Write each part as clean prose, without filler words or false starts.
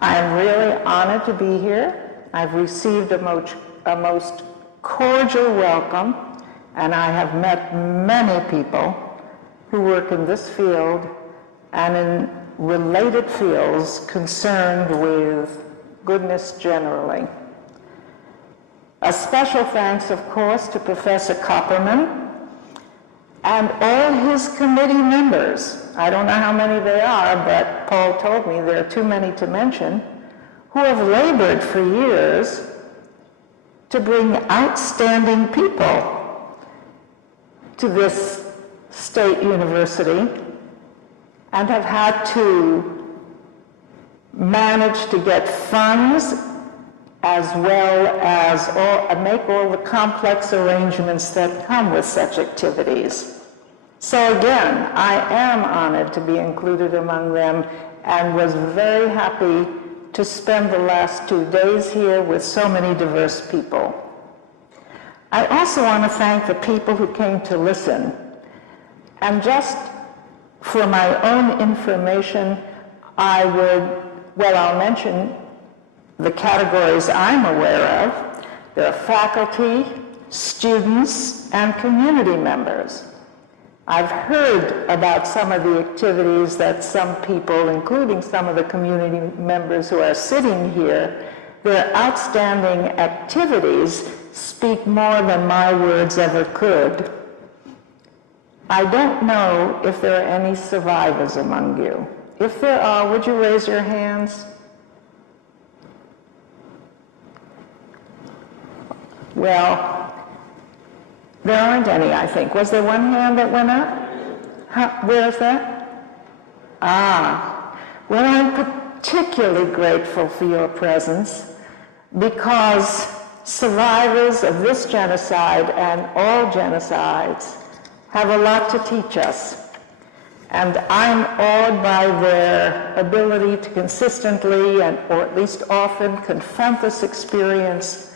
I am really honored to be here. I've received a most cordial welcome, and I have met many people who work in this field and in related fields concerned with goodness generally. A special thanks, of course, to Professor Kopperman and all his committee members. I don't know how many they are, but Paul told me there are too many to mention, who have labored for years to bring outstanding people to this state university and have had to manage to get funds as well as make all the complex arrangements that come with such activities. So again, I am honored to be included among them and was very happy to spend the last 2 days here with so many diverse people. I also want to thank the people who came to listen. And just for my own information, I'll mention the categories I'm aware of. There are faculty, students, and community members. I've heard about some of the activities that some people, including some of the community members who are sitting here, their outstanding activities speak more than my words ever could. I don't know if there are any survivors among you. If there are, would you raise your hands? Well, there aren't any, I think. Was there one hand that went up? Where is that? Well, I'm particularly grateful for your presence because survivors of this genocide and all genocides have a lot to teach us. And I'm awed by their ability to consistently, or at least often, confront this experience,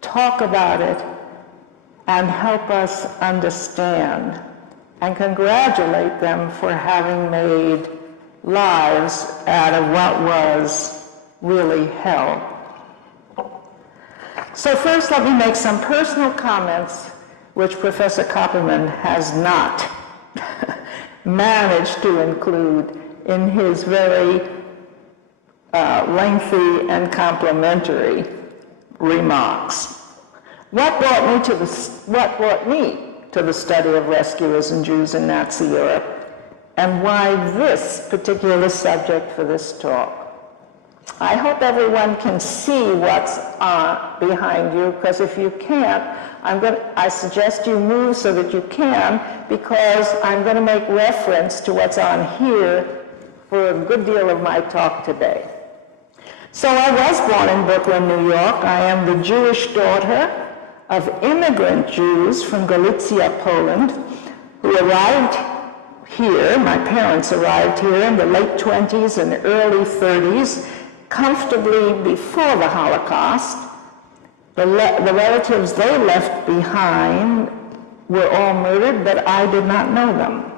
talk about it, and help us understand, and congratulate them for having made lives out of what was really hell. So first, let me make some personal comments which Professor Kopperman has not managed to include in his very lengthy and complimentary remarks. What brought me to the study of rescuers and Jews in Nazi Europe, and why this particular subject for this talk? I hope everyone can see what's behind you, because if you can't, I suggest you move so that you can, because I'm going to make reference to what's on here for a good deal of my talk today. So I was born in Brooklyn, New York. I am the Jewish daughter of immigrant Jews from Galicia, Poland, who arrived here. My parents arrived here in the late 20s and early 30s, comfortably before the Holocaust. The relatives they left behind were all murdered, but I did not know them.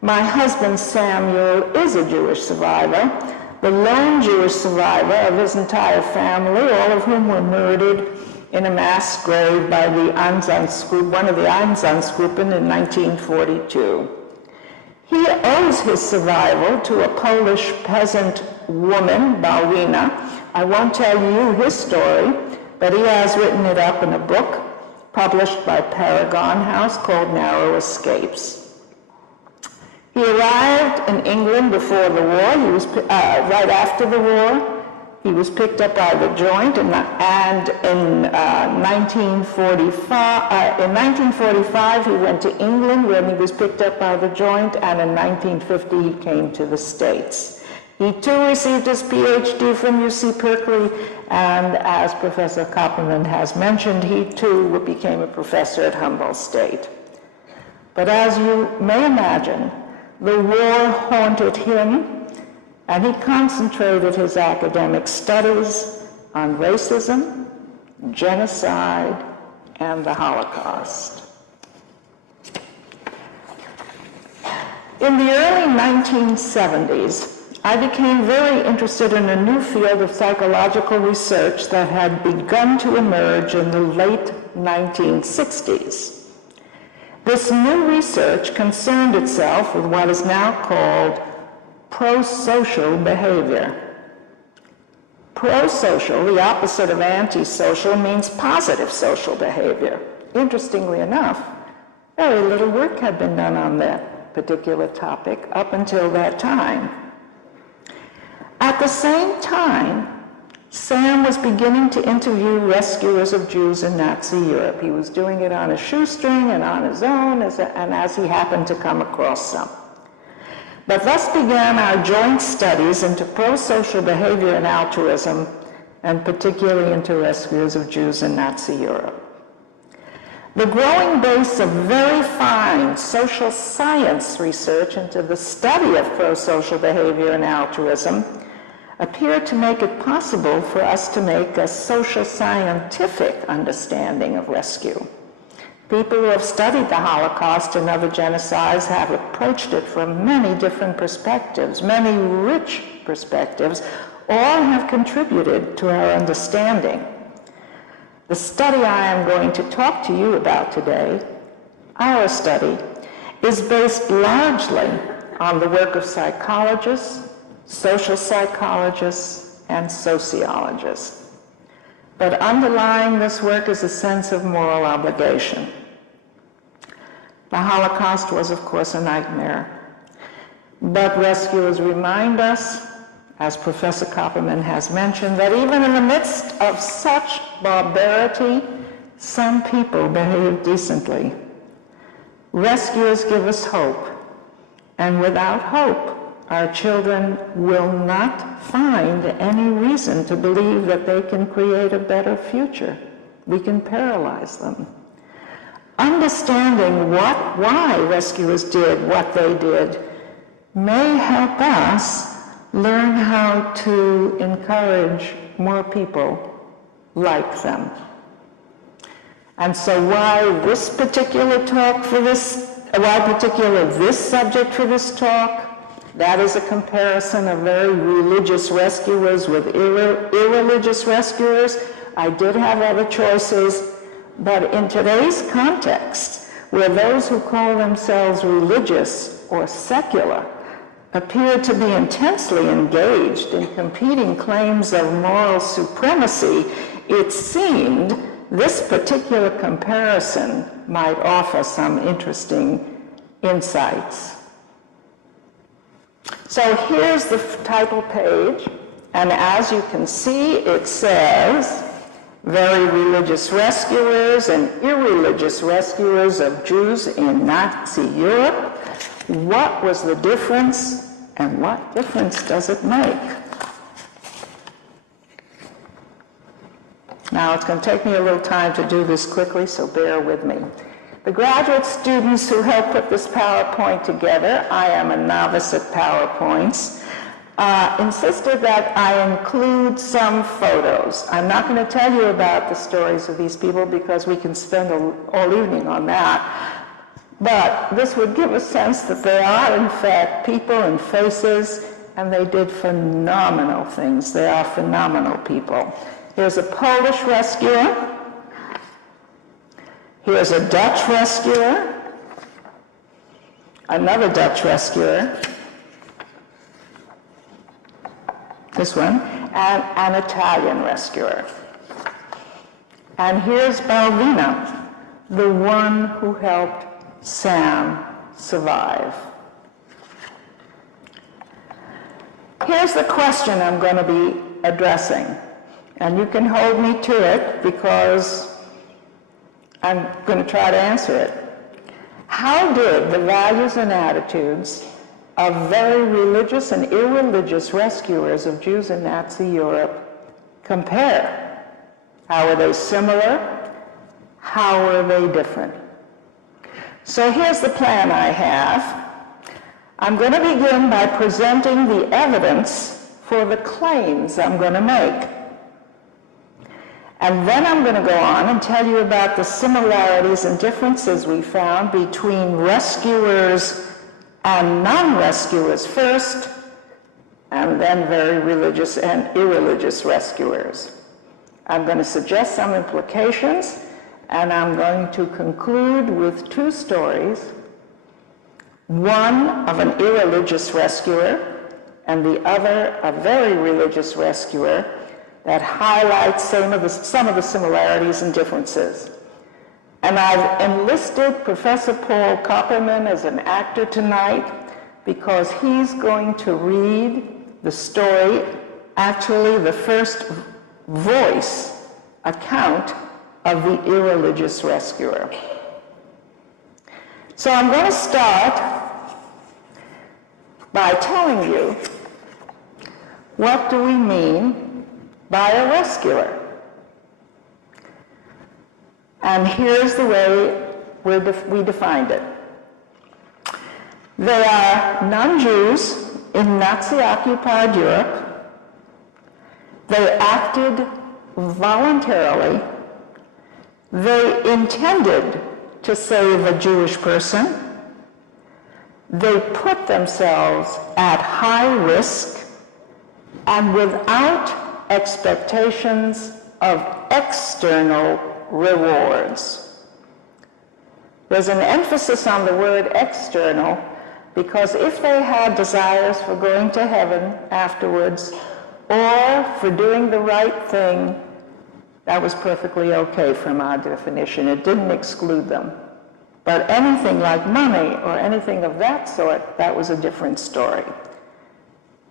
My husband Samuel is a Jewish survivor, the lone Jewish survivor of his entire family, all of whom were murdered in a mass grave by the one of the Einsatzgruppen in 1942. He owes his survival to a Polish peasant woman, Oliner. I won't tell you his story, but he has written it up in a book published by Paragon House called Narrow Escapes. He arrived in England before the war. He was right after the war. He was picked up by the Joint, and in 1945 he went to England when he was picked up by the Joint, and in 1950 he came to the States. He too received his PhD from UC Berkeley, and as Professor Kopperman has mentioned, he too became a professor at Humboldt State. But as you may imagine, the war haunted him, and he concentrated his academic studies on racism, genocide, and the Holocaust. In the early 1970s, I became very interested in a new field of psychological research that had begun to emerge in the late 1960s. This new research concerned itself with what is now called prosocial behavior. Prosocial, the opposite of antisocial, means positive social behavior. Interestingly enough, very little work had been done on that particular topic up until that time. At the same time, Sam was beginning to interview rescuers of Jews in Nazi Europe. He was doing it on a shoestring and on his own, and as he happened to come across some. But thus began our joint studies into prosocial behavior and altruism, and particularly into rescuers of Jews in Nazi Europe. The growing base of very fine social science research into the study of prosocial behavior and altruism appeared to make it possible for us to make a social scientific understanding of rescue. People who have studied the Holocaust and other genocides have approached it from many different perspectives, many rich perspectives. All have contributed to our understanding. The study I am going to talk to you about today, our study, is based largely on the work of psychologists, social psychologists, and sociologists. But underlying this work is a sense of moral obligation. The Holocaust was, of course, a nightmare. But rescuers remind us, as Professor Kopperman has mentioned, that even in the midst of such barbarity, some people behave decently. Rescuers give us hope, and without hope, our children will not find any reason to believe that they can create a better future. We can paralyze them. Understanding why rescuers did what they did may help us learn how to encourage more people like them. And so why this particular subject for this talk? That is a comparison of very religious rescuers with irreligious rescuers. I did have other choices, but in today's context, where those who call themselves religious or secular appear to be intensely engaged in competing claims of moral supremacy, it seemed this particular comparison might offer some interesting insights. So here's the title page, and as you can see, it says, Very Religious Rescuers and Irreligious Rescuers of Jews in Nazi Europe. What was the difference, and what difference does it make? Now, it's going to take me a little time to do this quickly, so bear with me. The graduate students who helped put this PowerPoint together, I am a novice at PowerPoints, insisted that I include some photos. I'm not going to tell you about the stories of these people because we can spend all evening on that. But this would give a sense that they are, in fact, people and faces, and they did phenomenal things. They are phenomenal people. Here's a Polish rescuer. Here's a Dutch rescuer, another Dutch rescuer, this one, and an Italian rescuer. And here's Balvina, the one who helped Sam survive. Here's the question I'm going to be addressing, and you can hold me to it because I'm going to try to answer it. How did the values and attitudes of very religious and irreligious rescuers of Jews in Nazi Europe compare? How are they similar? How are they different? So here's the plan I have. I'm going to begin by presenting the evidence for the claims I'm going to make. And then I'm going to go on and tell you about the similarities and differences we found between rescuers and non-rescuers first, and then very religious and irreligious rescuers. I'm going to suggest some implications, and I'm going to conclude with two stories, one of an irreligious rescuer and the other a very religious rescuer, that highlights some of the similarities and differences. And I've enlisted Professor Paul Copperman as an actor tonight because he's going to read the story, actually the first voice account of the irreligious rescuer. So I'm going to start by telling you, what do we mean by a rescuer? And here's the way we defined it. They are non-Jews in Nazi-occupied Europe. They acted voluntarily. They intended to save a Jewish person. They put themselves at high risk and without expectations of external rewards. There's an emphasis on the word external because if they had desires for going to heaven afterwards or for doing the right thing, that was perfectly okay from our definition. It didn't exclude them. But anything like money or anything of that sort, that was a different story.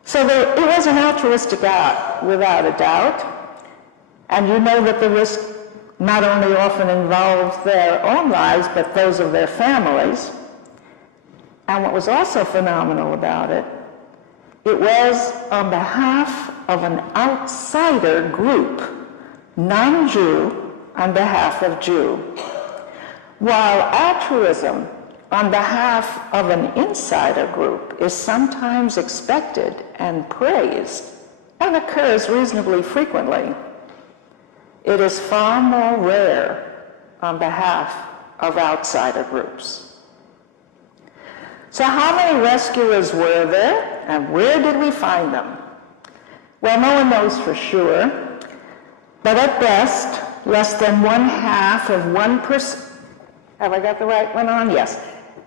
So it was an altruistic act, without a doubt. And you know that the risk not only often involved their own lives, but those of their families. And what was also phenomenal about it, it was on behalf of an outsider group, non-Jew on behalf of Jew. While altruism on behalf of an insider group is sometimes expected and praised and occurs reasonably frequently, it is far more rare on behalf of outsider groups. So how many rescuers were there, and where did we find them? Well, no one knows for sure, but at best, less than 1/2 of 1%. Have I got the right one on? Yes.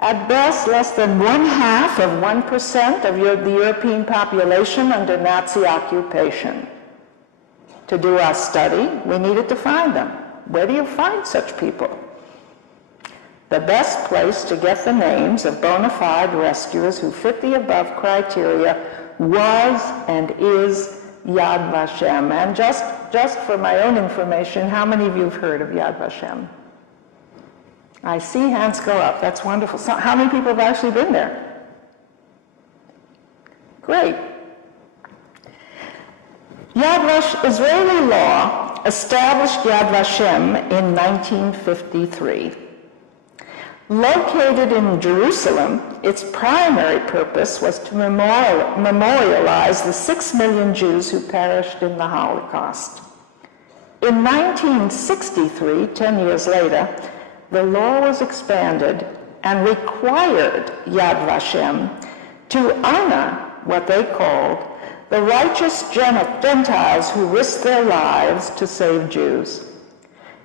At best, less than 1/2 of 1% of the European population under Nazi occupation. To do our study, we needed to find them. Where do you find such people? The best place to get the names of bona fide rescuers who fit the above criteria was and is Yad Vashem. And just for my own information, how many of you have heard of Yad Vashem? I see hands go up. That's wonderful. So how many people have actually been there? Great. Israeli law established Yad Vashem in 1953. Located in Jerusalem, its primary purpose was to memorialize the 6 million Jews who perished in the Holocaust. In 1963, 10 years later, the law was expanded and required Yad Vashem to honor what they called the righteous Gentiles who risked their lives to save Jews.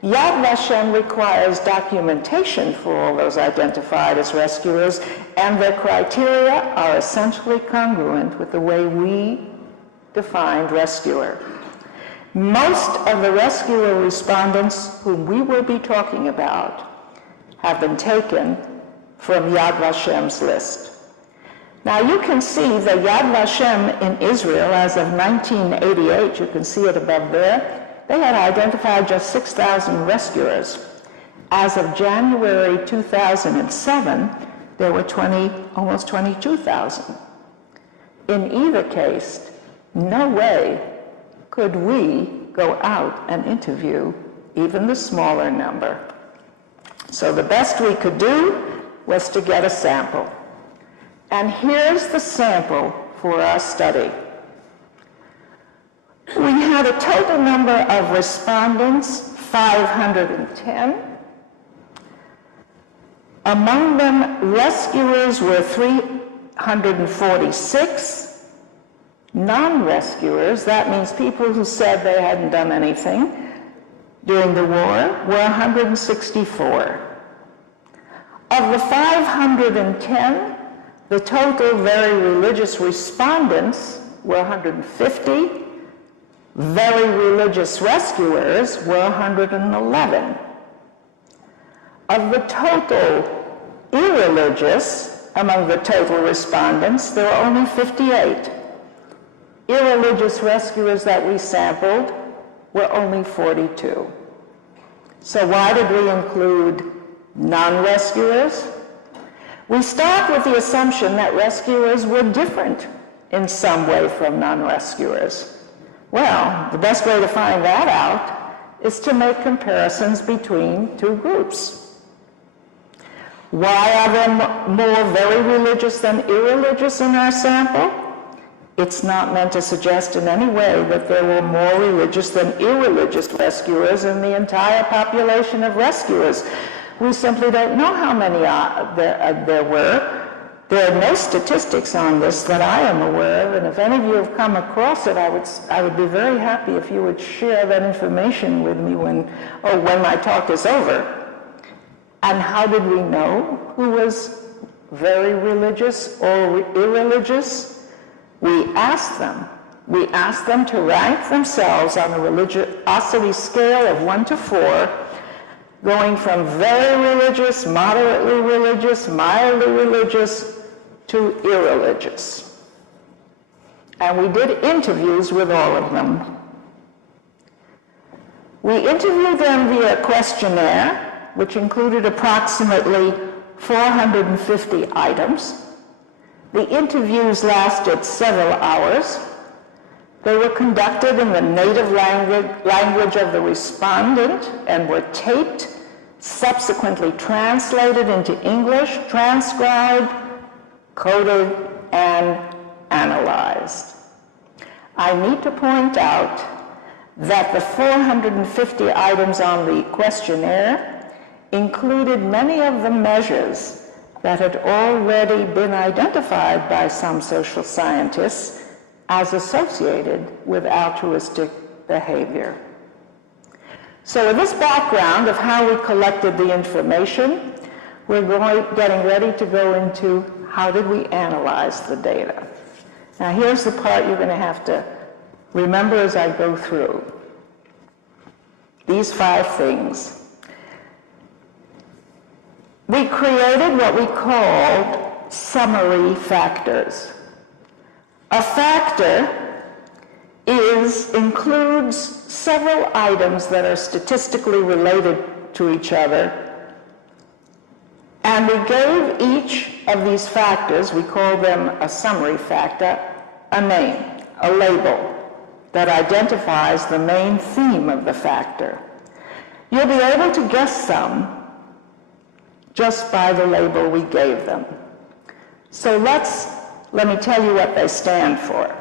Yad Vashem requires documentation for all those identified as rescuers, and their criteria are essentially congruent with the way we defined rescuer. Most of the rescuer respondents whom we will be talking about have been taken from Yad Vashem's list. Now you can see the Yad Vashem in Israel as of 1988, you can see it above there. They had identified just 6,000 rescuers. As of January 2007, there were almost 22,000. In either case, no way could we go out and interview even the smaller number. So the best we could do was to get a sample. And here's the sample for our study. We had a total number of respondents, 510. Among them, rescuers were 346, Non-rescuers, that means people who said they hadn't done anything during the war, were 164. Of the 510, the total very religious respondents were 150. Very religious rescuers were 111. Of the total irreligious, among the total respondents, there were only 58. Irreligious rescuers that we sampled were only 42. So why did we include non-rescuers? We start with the assumption that rescuers were different in some way from non-rescuers. Well, the best way to find that out is to make comparisons between two groups. Why are there more very religious than irreligious in our sample? It's not meant to suggest in any way that there were more religious than irreligious rescuers in the entire population of rescuers. We simply don't know how many there were. There are no statistics on this that I am aware of, and if any of you have come across it, I would be very happy if you would share that information with me when my talk is over. And how did we know who was very religious or irreligious? We asked them. We asked them to rank themselves on a religiosity scale of 1 to 4, going from very religious, moderately religious, mildly religious, to irreligious. And we did interviews with all of them. We interviewed them via a questionnaire, which included approximately 450 items. The interviews lasted several hours. They were conducted in the native language of the respondent and were taped, subsequently translated into English, transcribed, coded, and analyzed. I need to point out that the 450 items on the questionnaire included many of the measures that had already been identified by some social scientists as associated with altruistic behavior. So with this background of how we collected the information, we're getting ready to go into how did we analyze the data. Now here's the part you're going to have to remember as I go through. These 5 things. We created what we called summary factors. A factor includes several items that are statistically related to each other, and we gave each of these factors, we call them a summary factor, a name, a label that identifies the main theme of the factor. You'll be able to guess some just by the label we gave them. So let me tell you what they stand for.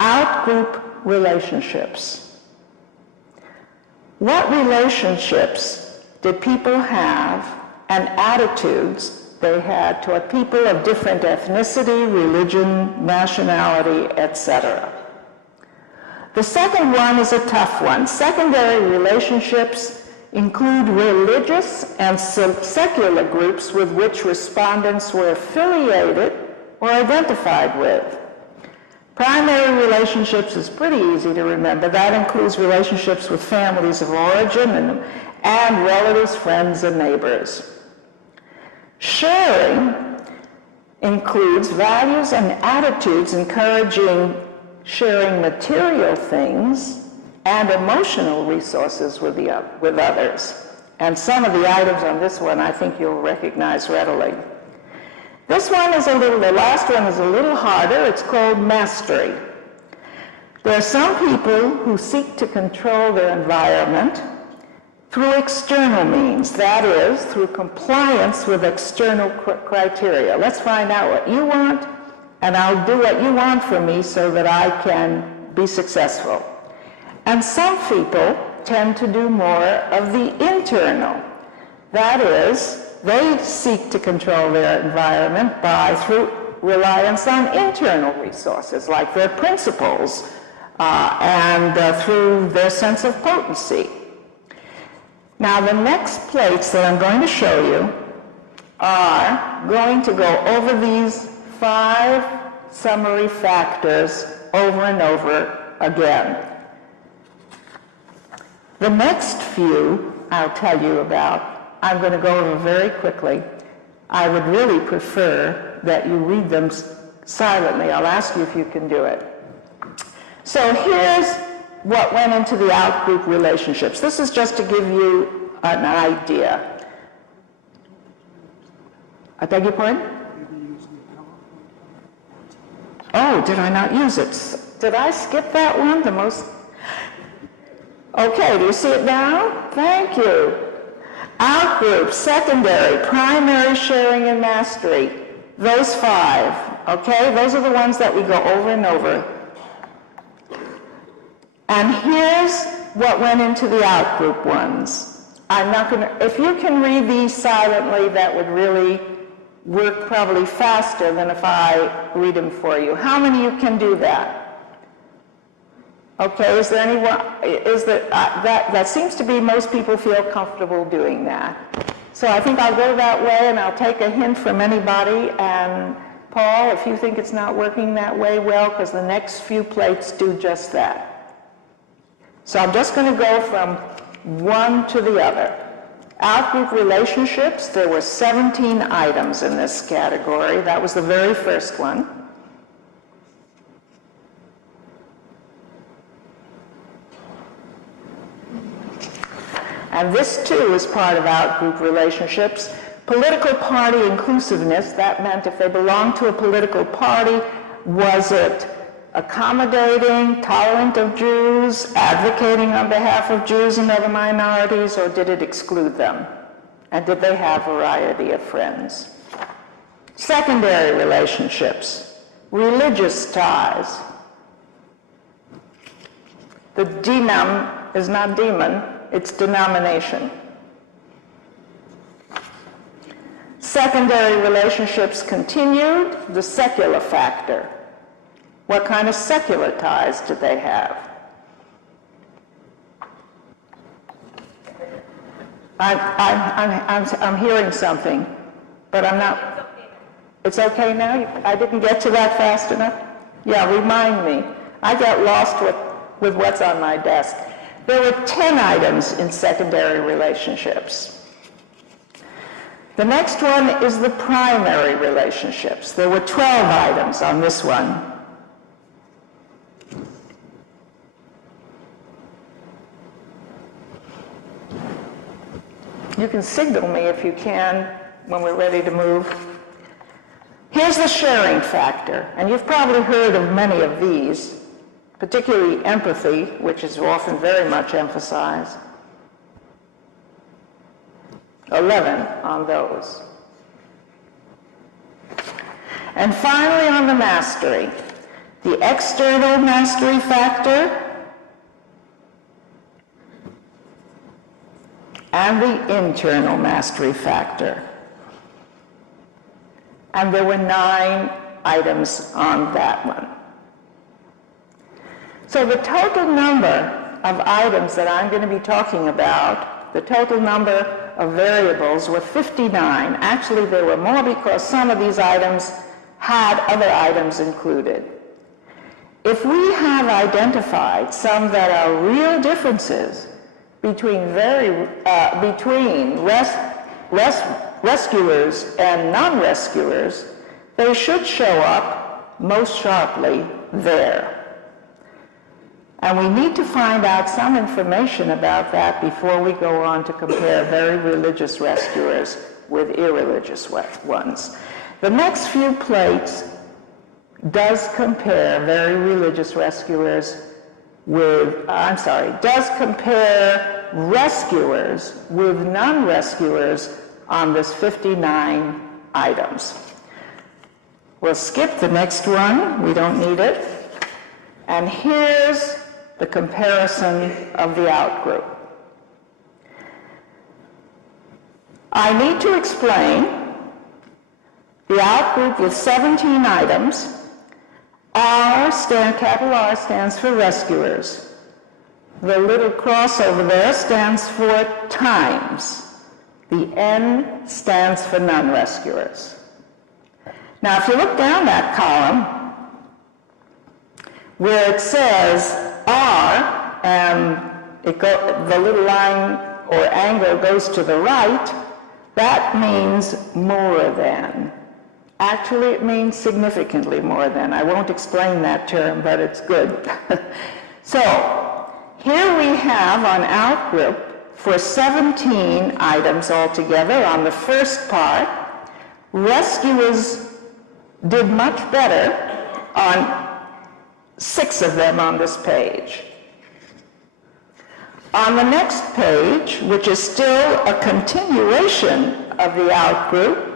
Outgroup relationships. What relationships did people have and attitudes they had toward people of different ethnicity, religion, nationality, etc.? The second one is a tough one. Secondary relationships include religious and secular groups with which respondents were affiliated or identified with. Primary relationships is pretty easy to remember. That includes relationships with families of origin and relatives, friends, and neighbors. Sharing includes values and attitudes encouraging sharing material things and emotional resources with others. And some of the items on this one I think you'll recognize readily. This one is the last one is a little harder. It's called mastery. There are some people who seek to control their environment through external means, that is, through compliance with external criteria. Let's find out what you want, and I'll do what you want from me so that I can be successful. And some people tend to do more of the internal. That is, they seek to control their environment through reliance on internal resources, like their principles, and through their sense of potency. Now, the next plates that I'm going to show you are going to go over these 5 summary factors over and over again. The next few I'll tell you about, I'm going to go over very quickly. I would really prefer that you read them silently. I'll ask you if you can do it. So here's what went into the out-group relationships. This is just to give you an idea. I beg your pardon? Oh, did I not use it? Did I skip that one? The most... Okay, do you see it now? Thank you. Out-group, secondary, primary, sharing, and mastery. Those 5, okay? Those are the ones that we go over and over. And here's what went into the out-group ones. I'm not going to... If you can read these silently, that would really work probably faster than if I read them for you. How many of you can do that? Okay, is there anyone, that seems to be most people feel comfortable doing that. So I think I'll go that way, and I'll take a hint from anybody. And Paul, if you think it's not working that way, well, because the next few plates do just that. So I'm just going to go from one to the other. Out-group relationships, there were 17 items in this category. That was the very first one. And this, too, is part of out-group relationships. Political party inclusiveness, that meant if they belonged to a political party, was it accommodating, tolerant of Jews, advocating on behalf of Jews and other minorities, or did it exclude them? And did they have a variety of friends? Secondary relationships, religious ties. The denum is not demon, it's denomination. Secondary relationships continued, the secular factor. What kind of secular ties did they have? I'm hearing something, but I'm not. It's okay now? I didn't get to that fast enough? Yeah, remind me. I got lost with what's on my desk. There were 10 items in secondary relationships. The next one is the primary relationships. There were 12 items on this one. You can signal me if you can when we're ready to move. Here's the sharing factor, and you've probably heard of many of these, particularly empathy, which is often very much emphasized. 11 on those. And finally on the mastery, the external mastery factor and the internal mastery factor. And there were 9 items on that one. So the total number of items that I'm going to be talking about, the total number of variables were 59. Actually, there were more because some of these items had other items included. If we have identified some that are real differences between rescuers and non-rescuers, they should show up most sharply there. And we need to find out some information about that before we go on to compare very religious rescuers with irreligious ones. The next few plates does compare very religious rescuers with, does compare rescuers with non-rescuers on this 59 items. We'll skip the next one, we don't need it. And here's the comparison of the outgroup. I need to explain the outgroup with 17 items. Capital R stands for rescuers. The little cross over there stands for times. The N stands for non-rescuers. Now, if you look down that column, where it says R, and the little line or angle goes to the right, that means more than. Actually, it means significantly more than. I won't explain that term, but it's good. So, here we have on outgroup for 17 items altogether on the first part, rescuers did much better on 6 of them on this page. On the next page, which is still a continuation of the outgroup,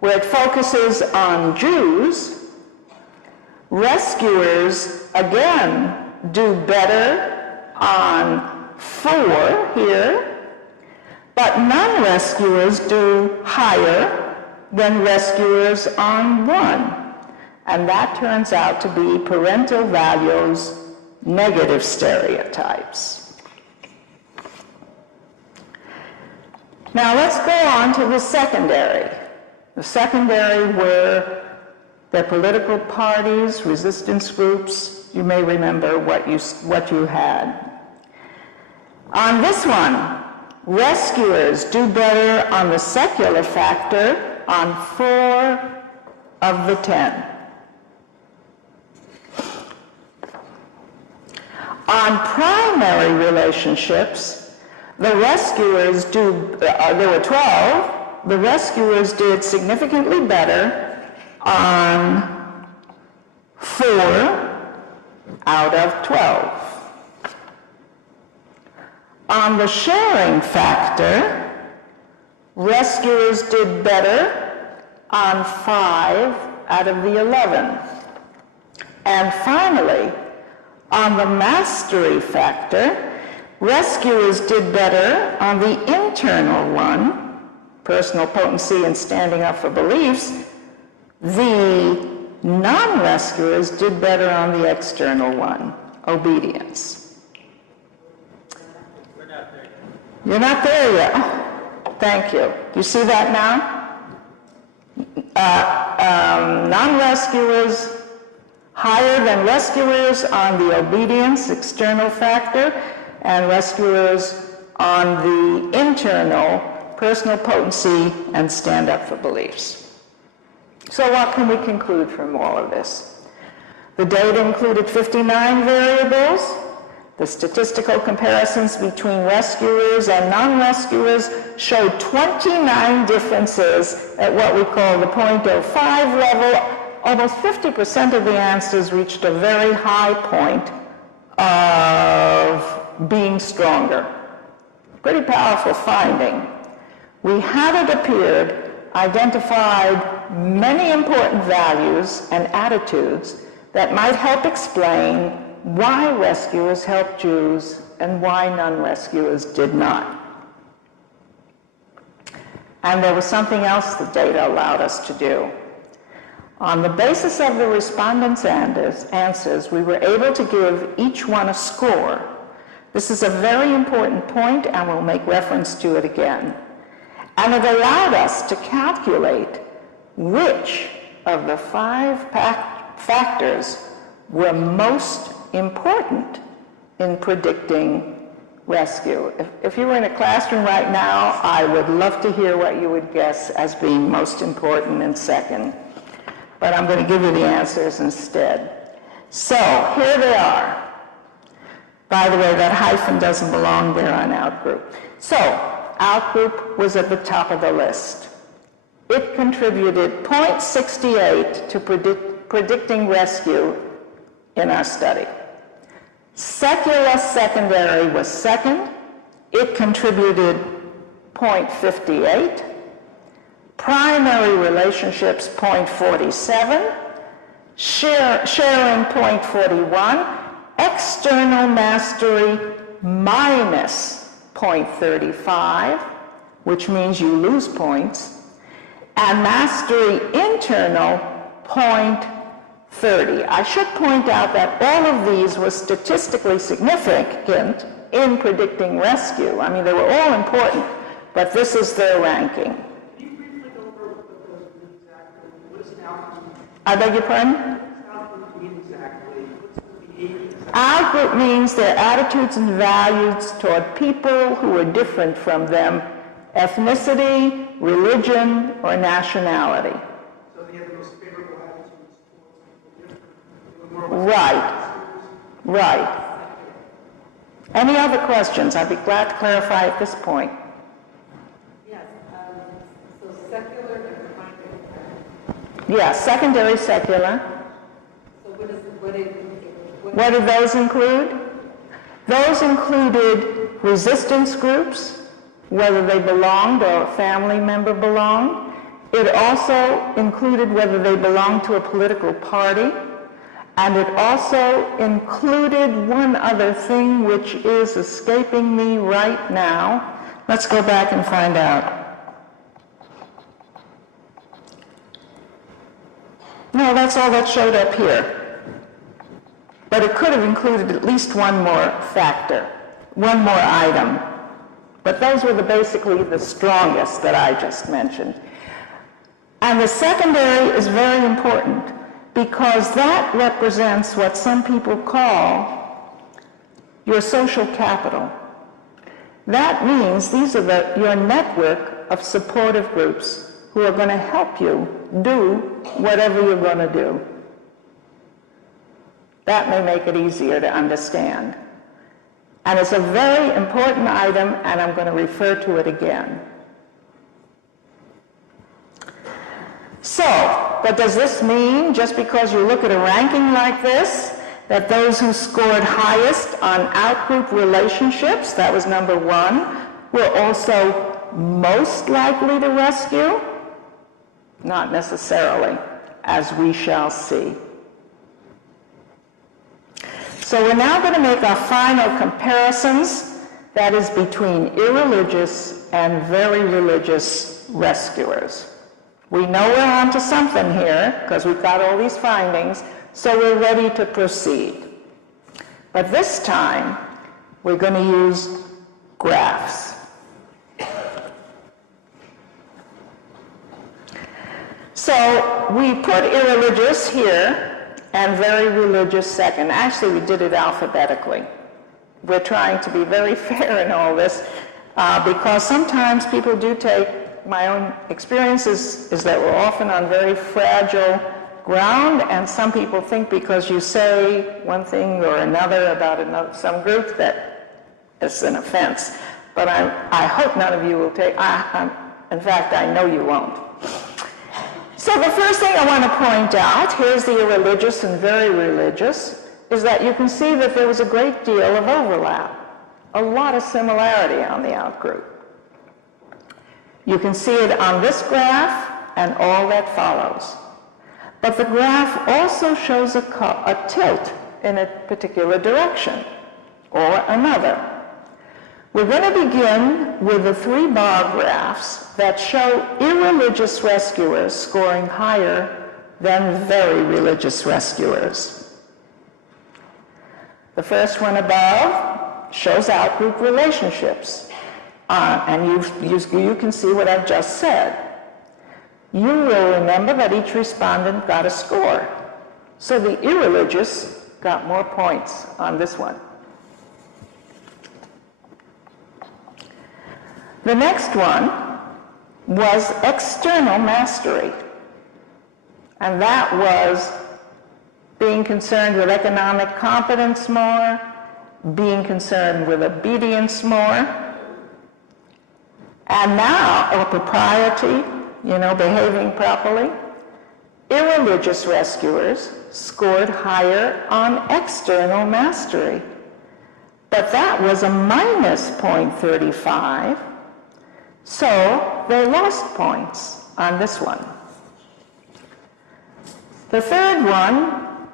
where it focuses on Jews, rescuers again do better on 4 here, but non-rescuers do higher than rescuers on 1. And that turns out to be parental values negative stereotypes. Now let's go on to the secondary. The secondary were the political parties, resistance groups. You may remember what you had. On this one, rescuers do better on the secular factor on 4 of the 10. On primary relationships, the rescuers there were 12, the rescuers did significantly better on 4 out of 12. On the sharing factor, rescuers did better on 5 out of the 11. And finally, on the mastery factor, rescuers did better on the internal one, personal potency and standing up for beliefs. The non-rescuers did better on the external one, obedience. We're not there yet. You're not there yet. Thank you. Do you see that now? Non-rescuers higher than rescuers on the obedience external factor, and rescuers on the internal personal potency and stand up for beliefs. So what can we conclude from all of this? The data included 59 variables. The statistical comparisons between rescuers and non-rescuers showed 29 differences at what we call the 0.05 level. Almost 50% of the answers reached a very high point of being stronger. Pretty powerful finding. We had, it appeared, identified many important values and attitudes that might help explain why rescuers helped Jews and why non-rescuers did not. And there was something else the data allowed us to do. On the basis of the respondents' answers, we were able to give each one a score. This is a very important point, and we'll make reference to it again. And it allowed us to calculate which of the 5 factors were most important in predicting rescue. If you were in a classroom right now, I would love to hear what you would guess as being most important and second. But I'm going to give you the answers instead. So here they are. By the way, that hyphen doesn't belong there on outgroup. So outgroup was at the top of the list. It contributed 0.68 to predicting rescue in our study. Secular secondary was second. It contributed 0.58. Primary relationships, 0.47. Sharing, 0.41. External mastery, minus 0.35, which means you lose points. and mastery internal, 0.30. I should point out that all of these were statistically significant in predicting rescue. I mean, they were all important, but this is their ranking. Can you briefly go over what those mean exactly? What does an outgroup mean? I beg your pardon? What does outgroup mean exactly? What's the behavior exactly? Outgroup means their attitudes and values toward people who are different from them, ethnicity, religion, or nationality. So they have the most favorable attitudes towards people different. Right, right. Any other questions? I'd be glad to clarify at this point. Yes, so secular and primary. Yes, secondary secular. So what What did those include? Those included resistance groups, whether they belonged or a family member belonged. It also included whether they belonged to a political party. And it also included one other thing which is escaping me right now. Let's go back and find out. No, that's all that showed up here. But it could have included at least one more factor, one more item. But those were basically the strongest that I just mentioned. And the secondary is very important, because that represents what some people call your social capital. That means these are your network of supportive groups who are going to help you do whatever you're going to do. That may make it easier to understand. And it's a very important item, and I'm going to refer to it again. So, but does this mean, just because you look at a ranking like this, that those who scored highest on outgroup relationships, that was number 1, were also most likely to rescue? Not necessarily, as we shall see. So we're now going to make our final comparisons, that is between irreligious and very religious rescuers. We know we're on to something here, because we've got all these findings, so we're ready to proceed. But this time, we're going to use graphs. So we put irreligious here, and very religious second. Actually, we did it alphabetically. We're trying to be very fair in all this, because sometimes people do take, my own experience is that we're often on very fragile ground, and some people think because you say one thing or another about some group that it's an offense. But I hope none of you will take, in fact, I know you won't. So the first thing I want to point out, here's the irreligious and very religious, is that you can see that there was a great deal of overlap, a lot of similarity on the outgroup. You can see it on this graph and all that follows. But the graph also shows a tilt in a particular direction or another. We're going to begin with the 3 bar graphs that show irreligious rescuers scoring higher than very religious rescuers. The first one above shows outgroup relationships. And you can see what I've just said. You will remember that each respondent got a score. So the irreligious got more points on this one. The next one was external mastery. And that was being concerned with economic competence more, being concerned with obedience more, and now, or propriety, behaving properly. Irreligious rescuers scored higher on external mastery. But that was a minus 0.35, so they lost points on this one. The third one,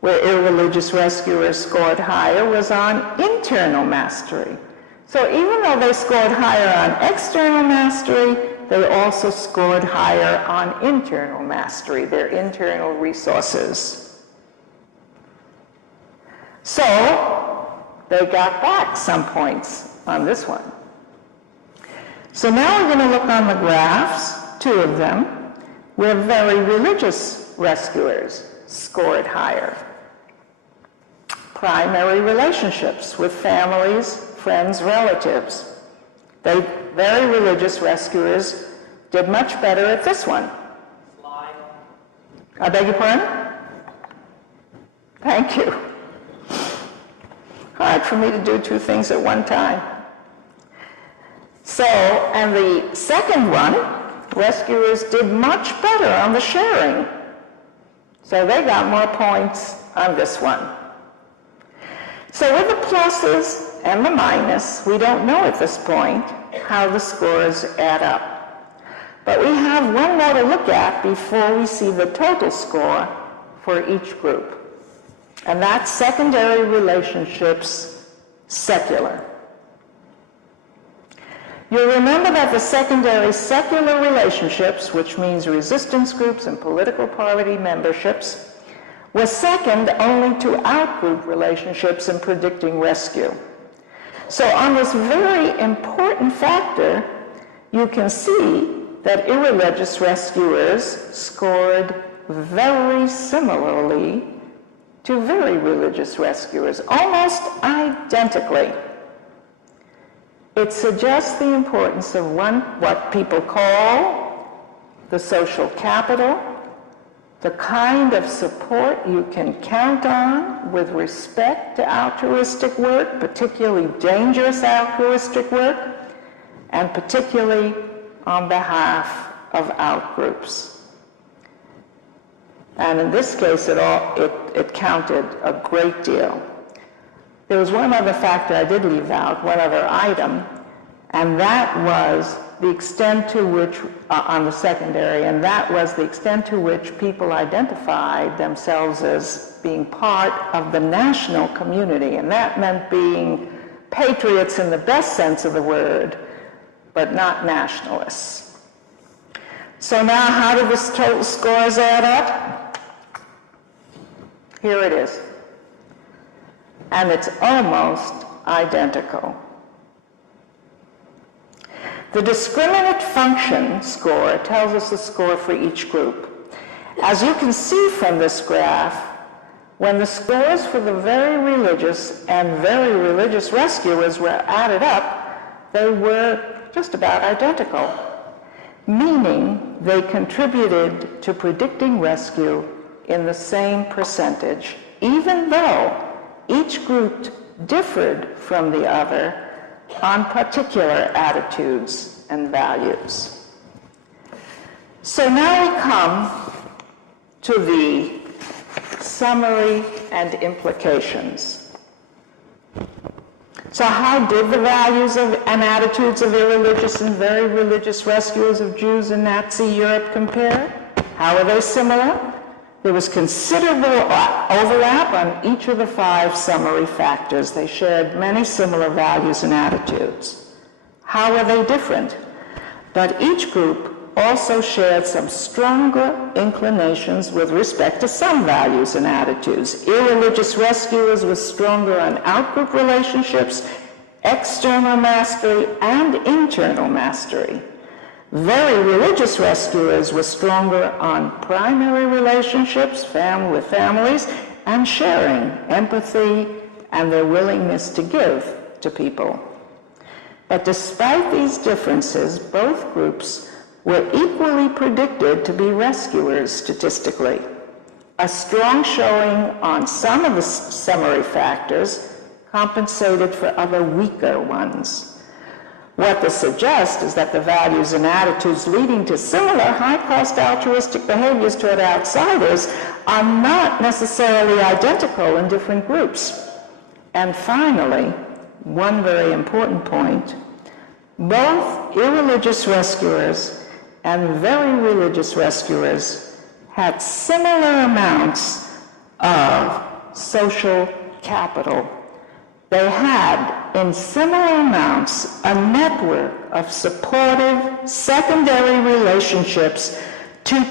where irreligious rescuers scored higher, was on internal mastery. So even though they scored higher on external mastery, they also scored higher on internal mastery, their internal resources. So they got back some points on this one. So now we're going to look on the graphs, two of them, where very religious rescuers scored higher. Primary relationships with families, friends, relatives. Very religious rescuers did much better at this one. Slide. I beg your pardon? Thank you. Hard for me to do two things at one time. So, and the second one, rescuers did much better on the sharing. So they got more points on this one. So with the pluses and the minus, we don't know at this point how the scores add up. But we have one more to look at before we see the total score for each group. And that's secondary relationships, secular. You'll remember that the secondary secular relationships, which means resistance groups and political party memberships, were second only to outgroup relationships in predicting rescue. So on this very important factor, you can see that irreligious rescuers scored very similarly to very religious rescuers, almost identically. It suggests the importance of what people call the social capital, the kind of support you can count on with respect to altruistic work, particularly dangerous altruistic work, and particularly on behalf of outgroups. And in this case, it counted a great deal. There was one other factor I did leave out, one other item, and that was the extent to which, on the secondary, and that was the extent to which people identified themselves as being part of the national community, and that meant being patriots in the best sense of the word, but not nationalists. So now how do the total scores add up? Here it is. And it's almost identical. The discriminant function score tells us the score for each group. As you can see from this graph, when the scores for the very religious and very religious rescuers were added up, they were just about identical, meaning they contributed to predicting rescue in the same percentage, even though each group differed from the other on particular attitudes and values. So now we come to the summary and implications. So how did the values and attitudes of irreligious and very religious rescuers of Jews in Nazi Europe compare? How are they similar? There was considerable overlap on each of the 5 summary factors. They shared many similar values and attitudes. How are they different? But each group also shared some stronger inclinations with respect to some values and attitudes. Irreligious rescuers were stronger on outgroup relationships, external mastery, and internal mastery. Very religious rescuers were stronger on primary relationships, with families, and sharing, empathy, and their willingness to give to people. But despite these differences, both groups were equally predicted to be rescuers statistically. A strong showing on some of the summary factors compensated for other weaker ones. What this suggests is that the values and attitudes leading to similar high-cost altruistic behaviors toward outsiders are not necessarily identical in different groups. And finally, one very important point, both irreligious rescuers and very religious rescuers had similar amounts of social capital. They had in similar amounts a network of supportive secondary relationships to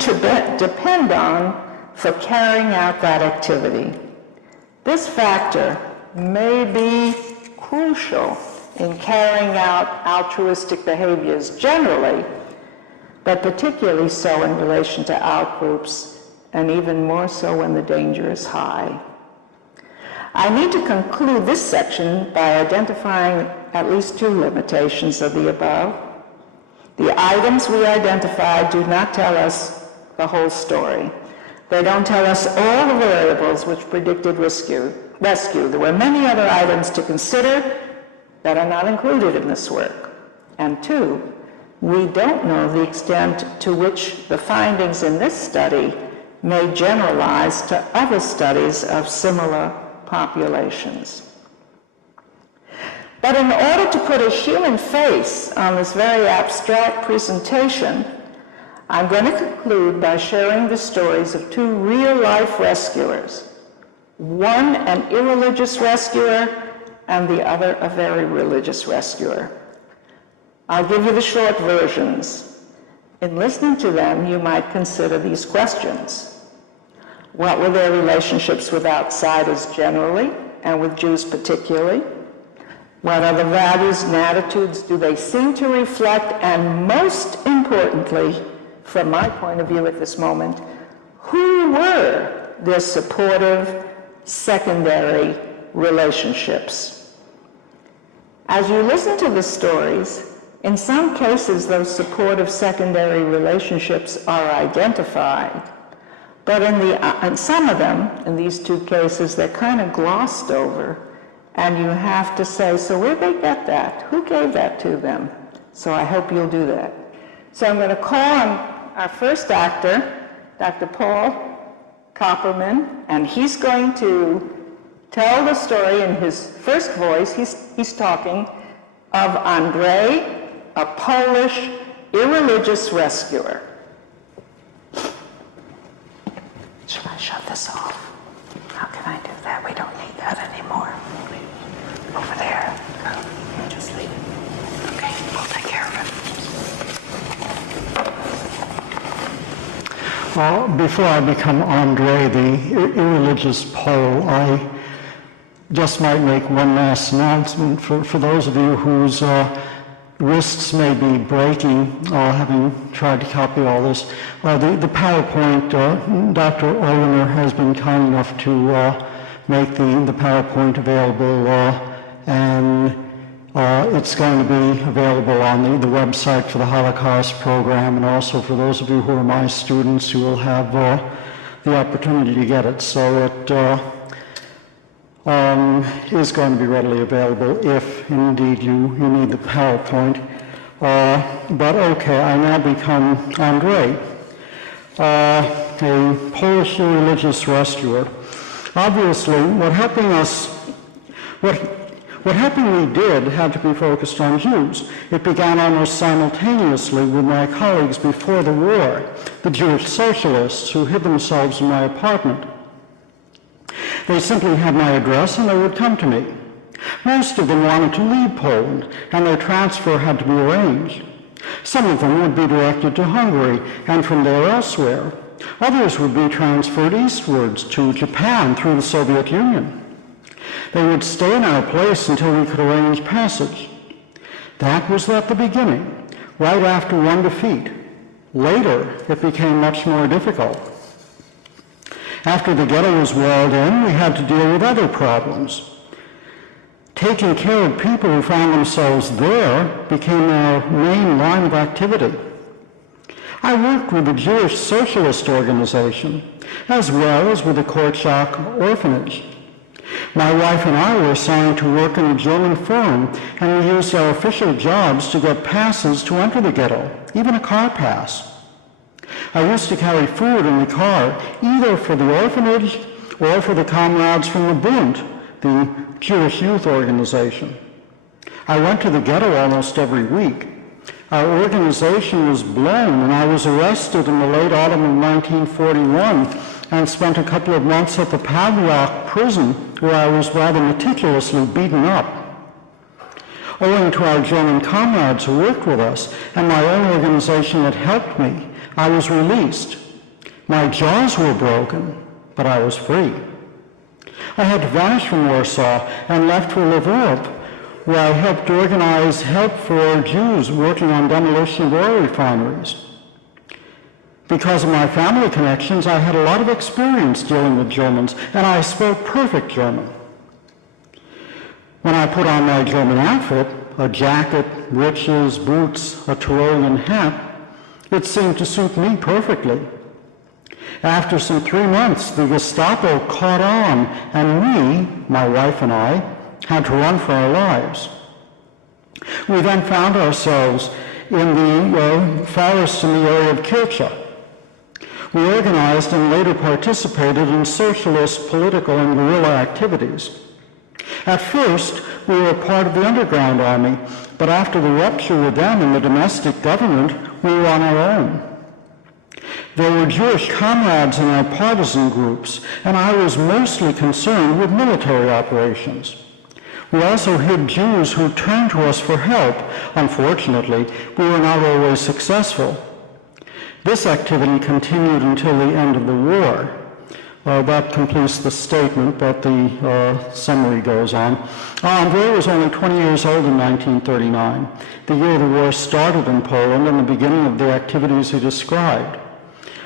depend on for carrying out that activity. This factor may be crucial in carrying out altruistic behaviors generally, but particularly so in relation to outgroups, and even more so when the danger is high. I need to conclude this section by identifying at least two limitations of the above. The items we identified do not tell us the whole story. They don't tell us all the variables which predicted rescue. There were many other items to consider that are not included in this work. And two, we don't know the extent to which the findings in this study may generalize to other studies of similar populations. But in order to put a human face on this very abstract presentation, I'm going to conclude by sharing the stories of two real-life rescuers, one an irreligious rescuer and the other a very religious rescuer. I'll give you the short versions. In listening to them, you might consider these questions. What were their relationships with outsiders generally, and with Jews particularly? What other values and attitudes do they seem to reflect? And most importantly, from my point of view at this moment, who were their supportive secondary relationships? As you listen to the stories, in some cases those supportive secondary relationships are identified, but in some of them, in these two cases, they're kind of glossed over, and you have to say, so where'd they get that? Who gave that to them? So I hope you'll do that. So I'm going to call on our first actor, Dr. Paul Copperman, and he's going to tell the story in his first voice. He's talking of Andrzej, a Polish irreligious rescuer. Should I shut this off? How can I do that? We don't need that anymore. Over there. Just leave it. Okay, we'll take care of it. Well, before I become Andrzej, the irreligious Pole, I just might make one last announcement for those of you whose wrists may be breaking, having tried to copy all this. The PowerPoint, Dr. Oliner has been kind enough to make the PowerPoint available, and it's going to be available on the website for the Holocaust program, and also for those of you who are my students who will have the opportunity to get it. So it is going to be readily available if indeed you need the PowerPoint. But okay, I now become Andrzej, a Polish religious rescuer. Obviously, what we did had to be focused on Jews. It began almost simultaneously with my colleagues before the war, the Jewish socialists who hid themselves in my apartment. They simply had my address and they would come to me. Most of them wanted to leave Poland, and their transfer had to be arranged. Some of them would be directed to Hungary, and from there elsewhere. Others would be transferred eastwards to Japan through the Soviet Union. They would stay in our place until we could arrange passage. That was at the beginning, right after one defeat. Later, it became much more difficult. After the ghetto was walled in, we had to deal with other problems. Taking care of people who found themselves there became our main line of activity. I worked with the Jewish Socialist Organization, as well as with the Korczak Orphanage. My wife and I were assigned to work in a German firm, and we used our official jobs to get passes to enter the ghetto, even a car pass. I used to carry food in the car, either for the orphanage or for the comrades from the Bund, the Jewish youth organization. I went to the ghetto almost every week. Our organization was blown, and I was arrested in the late autumn of 1941 and spent a couple of months at the Padlock prison, where I was rather meticulously beaten up. Owing to our German comrades who worked with us and my own organization that helped me, I was released. My jaws were broken, but I was free. I had to vanish from Warsaw and left for Lvov, where I helped organize help for Jews working on demolition of oil refineries. Because of my family connections, I had a lot of experience dealing with Germans, and I spoke perfect German. When I put on my German outfit, a jacket, breeches, boots, a Tyrolean hat, it seemed to suit me perfectly. After some 3 months, the Gestapo caught on, and we, my wife and I, had to run for our lives. We then found ourselves in the forests in the area of Kircha. We organized and later participated in socialist, political, and guerrilla activities. At first, we were part of the underground army, but after the rupture with them and the domestic government, we were on our own. There were Jewish comrades in our partisan groups, and I was mostly concerned with military operations. We also hid Jews who turned to us for help. Unfortunately, we were not always successful. This activity continued until the end of the war. That completes the statement, but the summary goes on. Andrei was only 20 years old in 1939, the year the war started in Poland and the beginning of the activities he described.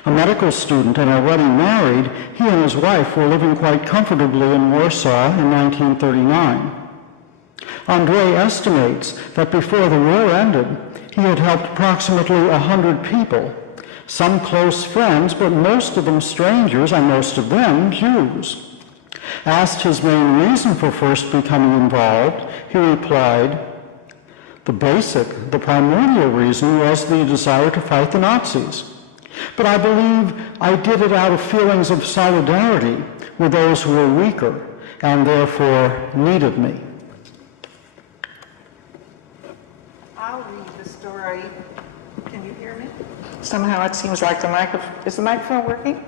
A medical student and already married, he and his wife were living quite comfortably in Warsaw in 1939. Andrei estimates that before the war ended, he had helped approximately 100 people, some close friends, but most of them strangers, and most of them Jews. Asked his main reason for first becoming involved, he replied, the primordial reason was the desire to fight the Nazis. But I believe I did it out of feelings of solidarity with those who were weaker and therefore needed me. I'll read the story. Can you hear me? Somehow it seems like is the microphone working?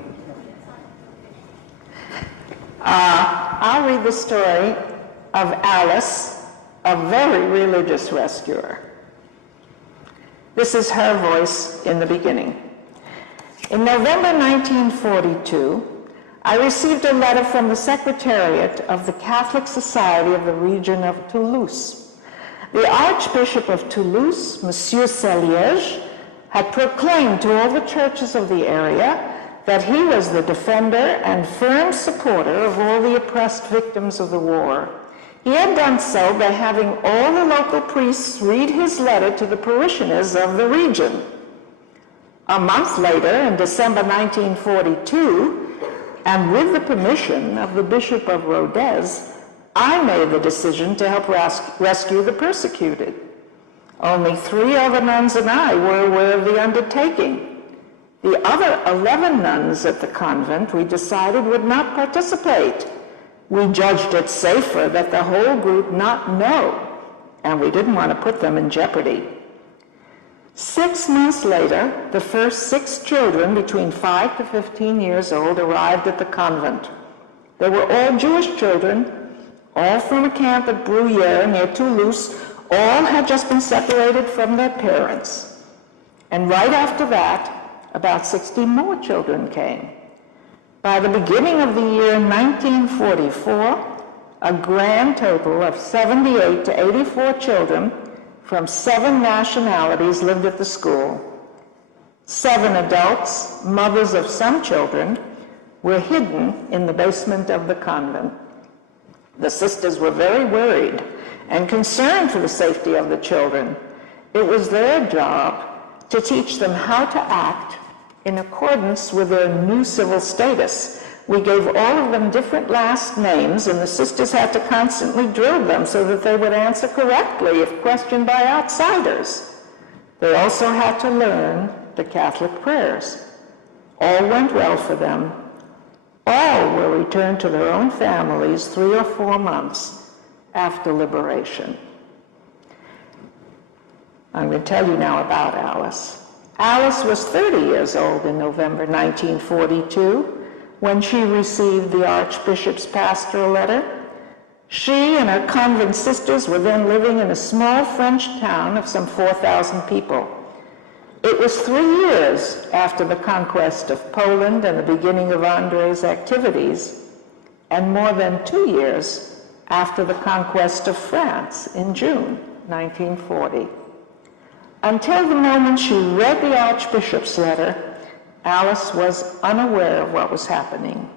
I'll read the story of Alice, a very religious rescuer. This is her voice in the beginning. In November 1942, I received a letter from the Secretariat of the Catholic Society of the region of Toulouse. The Archbishop of Toulouse, Monsieur Saliège, had proclaimed to all the churches of the area that he was the defender and firm supporter of all the oppressed victims of the war. He had done so by having all the local priests read his letter to the parishioners of the region. A month later, in December 1942, and with the permission of the Bishop of Rodez, I made the decision to help rescue the persecuted. Only 3 other nuns and I were aware of the undertaking. The other 11 nuns at the convent, we decided, would not participate. We judged it safer that the whole group not know, and we didn't want to put them in jeopardy. 6 months later, the first 6 children between 5 to 15 years old arrived at the convent. They were all Jewish children, all from a camp at Bruyères near Toulouse. All had just been separated from their parents. And right after that, about 60 more children came. By the beginning of the year 1944, a grand total of 78 to 84 children from 7 nationalities lived at the school. 7 adults, mothers of some children, were hidden in the basement of the convent. The sisters were very worried and concerned for the safety of the children. It was their job to teach them how to act in accordance with their new civil status. We gave all of them different last names, and the sisters had to constantly drill them so that they would answer correctly if questioned by outsiders. They also had to learn the Catholic prayers. All went well for them. All were returned to their own families 3 or 4 months after liberation. I'm going to tell you now about Alice. Alice was 30 years old in November 1942 when she received the Archbishop's pastoral letter. She and her convent sisters were then living in a small French town of some 4,000 people. It was 3 years after the conquest of Poland and the beginning of André's activities, and more than 2 years after the conquest of France in June 1940. Until the moment she read the Archbishop's letter, Alice was unaware of what was happening.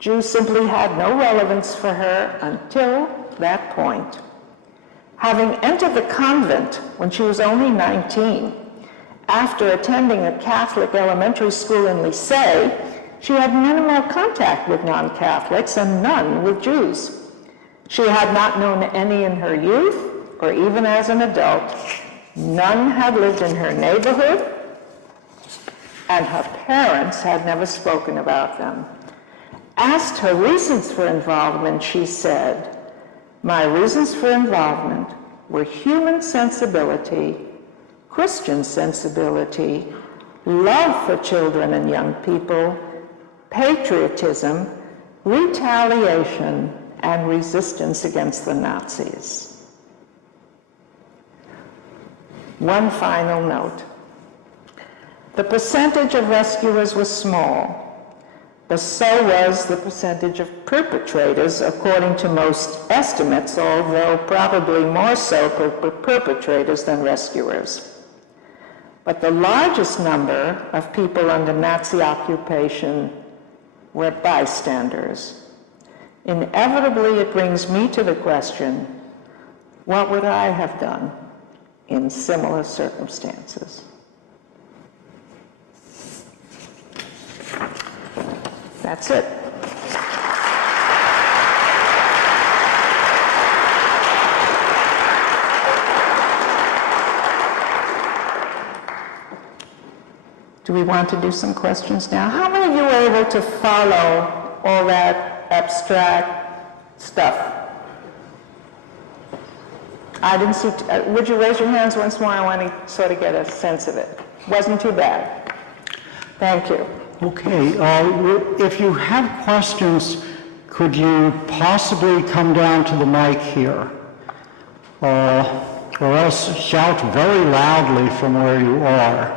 Jews simply had no relevance for her until that point. Having entered the convent when she was only 19, after attending a Catholic elementary school in Lycée, she had minimal contact with non-Catholics and none with Jews. She had not known any in her youth or even as an adult. None had lived in her neighborhood, and her parents had never spoken about them. Asked her reasons for involvement, she said, "My reasons for involvement were human sensibility, Christian sensibility, love for children and young people, patriotism, retaliation, and resistance against the Nazis." One final note. The percentage of rescuers was small, but so was the percentage of perpetrators, according to most estimates, although probably more so for perpetrators than rescuers. But the largest number of people under Nazi occupation were bystanders. Inevitably, it brings me to the question, what would I have done in similar circumstances? That's it. Do we want to do some questions now? How many of you were able to follow all that abstract stuff? I didn't see, would you raise your hands once more? I want to sort of get a sense of it. Wasn't too bad. Thank you. Okay, if you have questions, could you possibly come down to the mic here? Or else shout very loudly from where you are.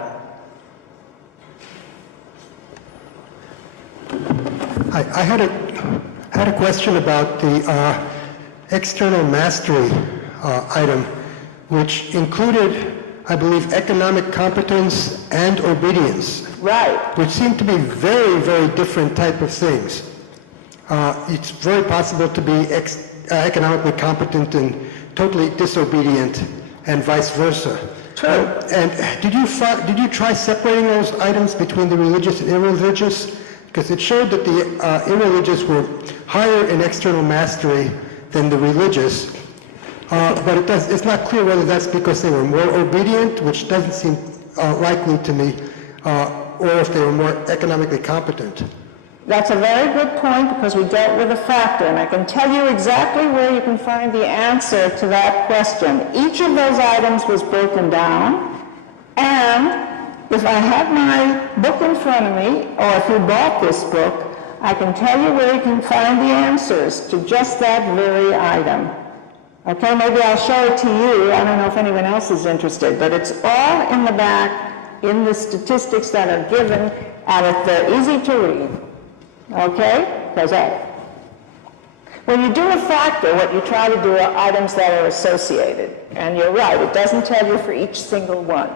I had a question about the external mastery item, which included, I believe, economic competence and obedience. Right. Which seem to be very, very different type of things. It's very possible to be economically competent and totally disobedient, and vice versa. True. And did you try separating those items between the religious and irreligious? Because it showed that the irreligious were higher in external mastery than the religious. But it's not clear whether that's because they were more obedient, which doesn't seem likely to me, or if they were more economically competent. That's a very good point, because we dealt with a factor, and I can tell you exactly where you can find the answer to that question. Each of those items was broken down, and if I had my book in front of me, or if you bought this book, I can tell you where you can find the answers to just that very item. Okay, maybe I'll show it to you. I don't know if anyone else is interested, but it's all in the back in the statistics that are given, and they're easy to read. Okay? How's that? When you do a factor, what you try to do are items that are associated. And you're right, it doesn't tell you for each single one.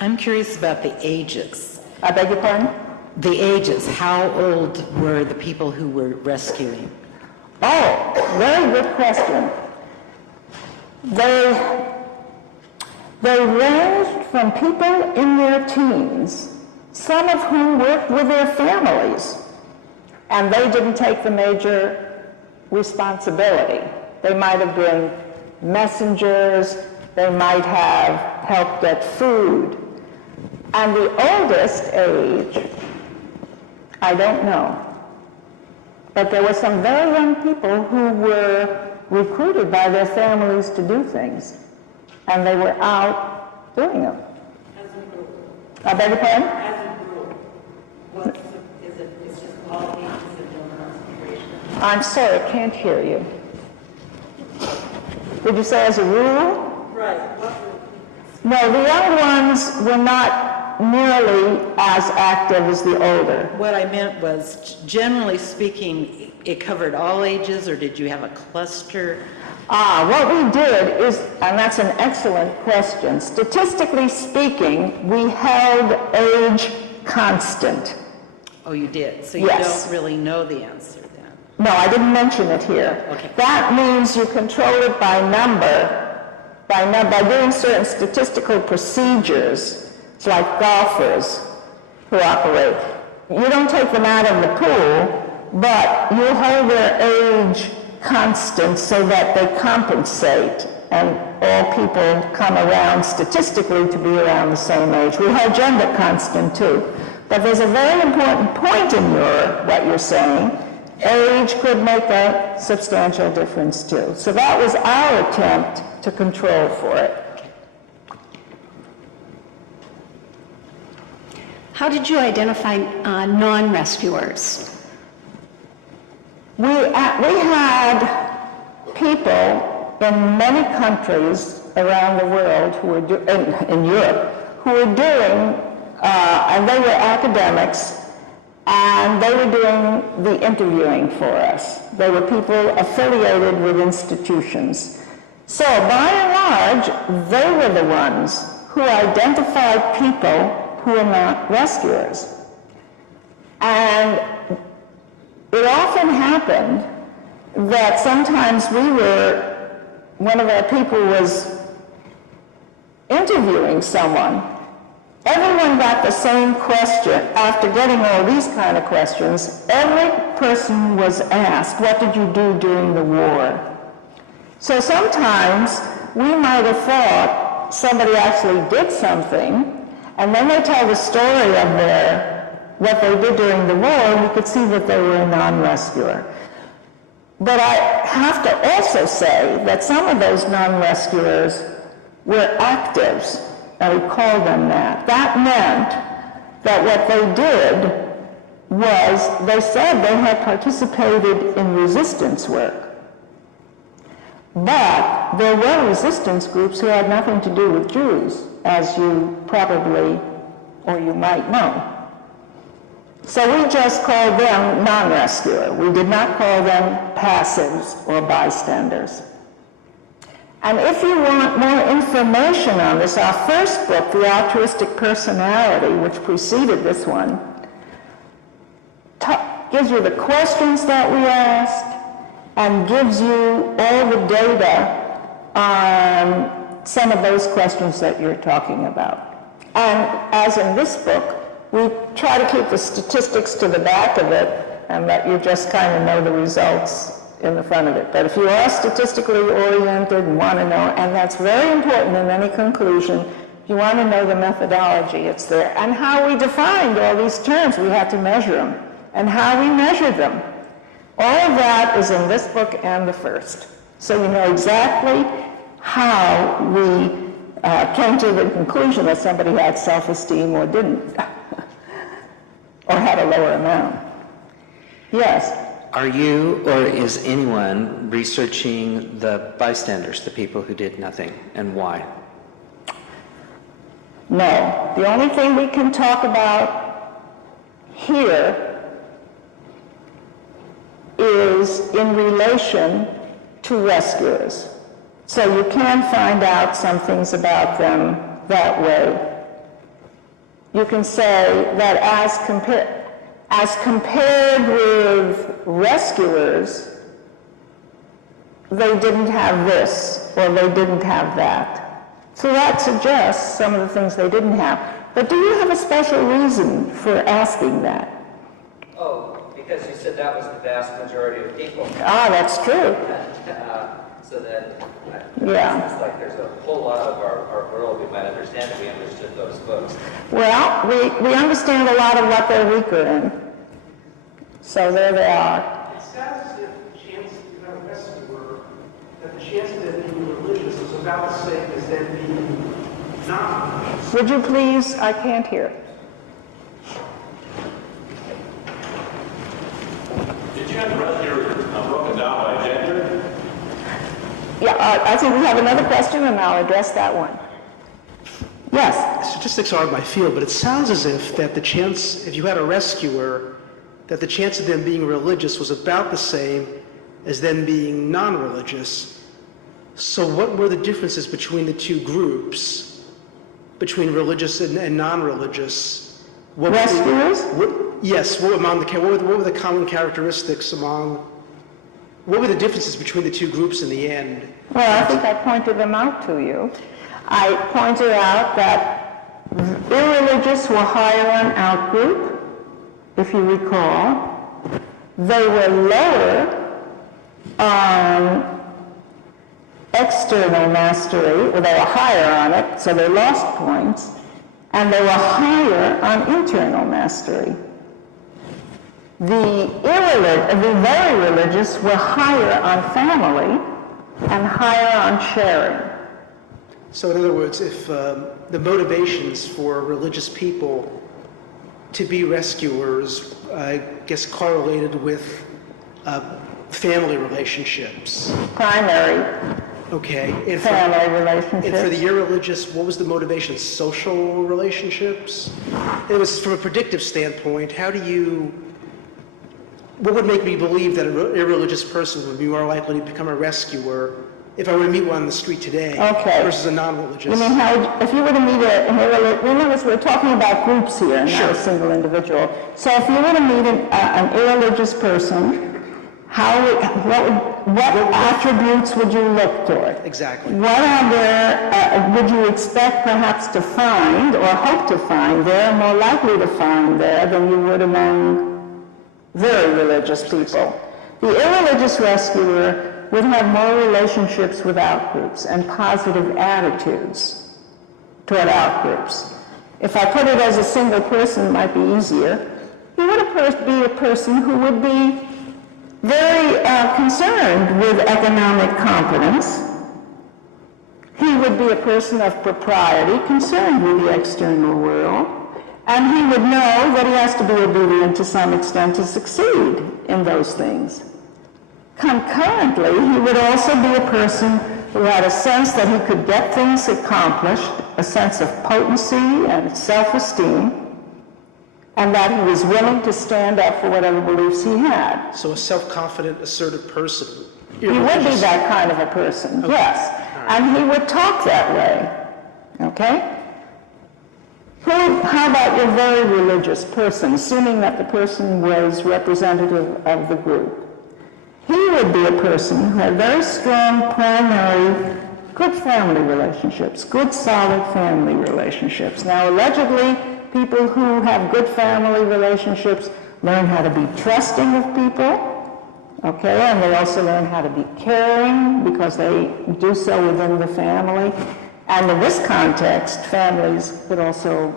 I'm curious about the ages. I beg your pardon? The ages. How old were the people who were rescuing? Oh, very good question. They ranged from people in their teens, some of whom worked with their families, and they didn't take the major responsibility. They might have been messengers, they might have helped get food. And the oldest age, I don't know. But there were some very young people who were recruited by their families to do things, and they were out doing them. As a group. I beg your pardon? As a group. It's just all ages and no concentration? I'm sorry, I can't hear you. Did you say as a rule? Right, what were No, the young ones were not nearly as active as the older. What I meant was, generally speaking, it covered all ages, or did you have a cluster? What we did is, and that's an excellent question, statistically speaking, we held age constant. Oh, you did? So you Yes. don't really know the answer then? No, I didn't mention it here. Okay. That means you control it by number, by doing certain statistical procedures. It's like golfers who operate. You don't take them out of the pool, but you hold their age constant so that they compensate, and all people come around statistically to be around the same age. We hold gender constant too. But there's a very important point in what you're saying. Age could make a substantial difference too. So that was our attempt to control for it. How did you identify non-rescuers? We had people in many countries around the world who were in Europe who were doing, and they were academics, and they were doing the interviewing for us. They were people affiliated with institutions. So by and large, they were the ones who identified people who are not rescuers. And it often happened that sometimes one of our people was interviewing someone. Everyone got the same question. After getting all these kind of questions, every person was asked, what did you do during the war? So sometimes we might have thought somebody actually did something, and then they tell the story of what they did during the war, and we could see that they were a non-rescuer. But I have to also say that some of those non-rescuers were actives, and we called them that. That meant that what they did was, they said they had participated in resistance work. But there were resistance groups who had nothing to do with Jews, as you probably, or you might know. So we just called them non-rescuer. We did not call them passives or bystanders. And if you want more information on this, our first book, The Altruistic Personality, which preceded this one, gives you the questions that we asked and gives you all the data on some of those questions that you're talking about. And as in this book, we try to keep the statistics to the back of it and let you just kind of know the results in the front of it. But if you are statistically oriented and want to know, and that's very important in any conclusion, if you want to know the methodology, it's there. And how we defined all these terms, we had to measure them, and how we measured them. All of that is in this book and the first. So you know exactly how we came to the conclusion that somebody had self-esteem or didn't, or had a lower amount. Yes? Are you or is anyone researching the bystanders, the people who did nothing, and why? No. The only thing we can talk about here is in relation to rescuers. So you can find out some things about them that way. You can say that as compared with rescuers, they didn't have this, or they didn't have that. So that suggests some of the things they didn't have. But do you have a special reason for asking that? Oh, because you said that was the vast majority of people. Ah, that's true. So that Yeah. it's like there's a whole lot of our world we might understand if we understood those folks. Well, we understand a lot of what they're weaker in. So there they are. It sounds as if the chance you're not a rescuer, that the chance of them being religious is about the same as them being non-religious. Would you please, I can't hear. Did you have the rescuers broken down by gender? Yeah, I think we have another question, and I'll address that one. Yes? Statistics aren't my field, but it sounds as if that the chance, if you had a rescuer, that the chance of them being religious was about the same as them being non-religious. So what were the differences between the two groups, between religious and non-religious? Rescuers? Yes, what were the common characteristics among, what were the differences between the two groups in the end? Well, I think I pointed them out to you. I pointed out that irreligious were higher on outgroup, if you recall. They were lower on external mastery, or they were higher on it, so they lost points, and they were higher on internal mastery. The very religious were higher on family and higher on sharing. So in other words, if the motivations for religious people to be rescuers, I guess, correlated with family relationships. Primary Okay. And family relationships. And for the irreligious, what was the motivation? Social relationships? It was from a predictive standpoint, what would make me believe that an irreligious person would be more likely to become a rescuer if I were to meet one on the street today versus a non-religious? You mean if you were to meet an irreligious, remember we're talking about groups here, Sure. not a single individual. So if you were to meet an irreligious person, what attributes would you look toward? Exactly. What are there, would you expect perhaps to find or hope to find there, more likely to find there than you would among very religious people? The irreligious rescuer would have more relationships with outgroups and positive attitudes toward outgroups. If I put it as a single person, it might be easier. He would be a person who would be very concerned with economic competence. He would be a person of propriety, concerned with the external world, and he would know that he has to be obedient to some extent to succeed in those things. Concurrently, he would also be a person who had a sense that he could get things accomplished, a sense of potency and self-esteem, and that he was willing to stand up for whatever beliefs he had. So a self-confident, assertive person. He would be that kind of a person, yes. And he would talk that way, okay? How about your very religious person, assuming that the person was representative of the group? He would be a person who had very strong primary, good family relationships, good solid family relationships. Now, allegedly, people who have good family relationships learn how to be trusting of people, okay, and they also learn how to be caring because they do so within the family. And in this context, families could also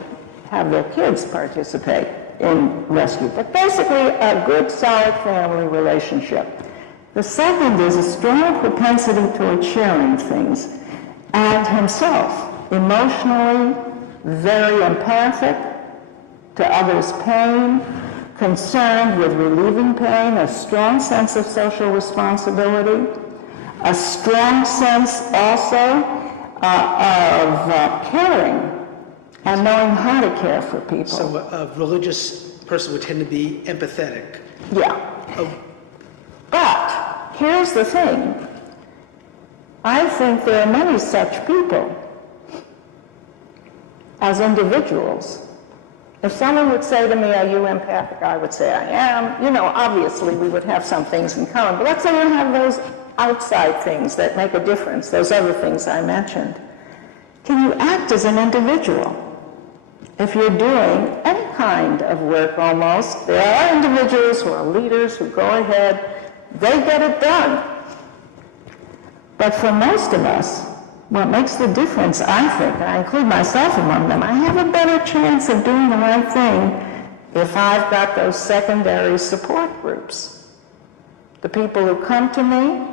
have their kids participate in rescue. But basically, a good, solid family relationship. The second is a strong propensity toward sharing things, and himself, emotionally very empathic to others' pain, concerned with relieving pain, a strong sense of social responsibility, a strong sense also of caring and knowing how to care for people. So a religious person would tend to be empathetic. Yeah. But here's the thing. I think there are many such people as individuals. If someone would say to me, are you empathic? I would say I am. You know, obviously we would have some things in common, but let's say you have those outside things that make a difference, those other things I mentioned. Can you act as an individual? If you're doing any kind of work almost, there are individuals who are leaders who go ahead, they get it done. But for most of us, what makes the difference, I think, I include myself among them, I have a better chance of doing the right thing if I've got those secondary support groups. The people who come to me,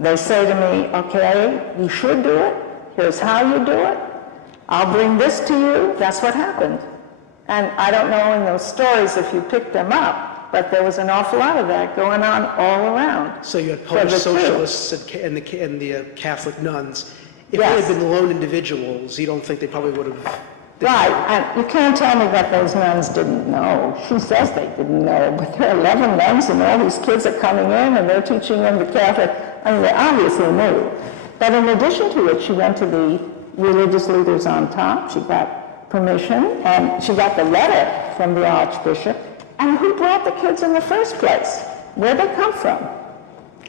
they say to me, okay, you should do it. Here's how you do it. I'll bring this to you. That's what happened. And I don't know in those stories if you picked them up, but there was an awful lot of that going on all around. So you had For the Polish two. socialists and the Catholic nuns. If they Yes. had been lone individuals, you don't think they probably would have... Right, and you can't tell me that those nuns didn't know. She says they didn't know, but there are 11 nuns and all these kids are coming in and they're teaching them the Catholic. I mean, they obviously knew. But in addition to it, she went to the religious leaders on top. She got permission and she got the letter from the Archbishop. And who brought the kids in the first place? Where'd they come from?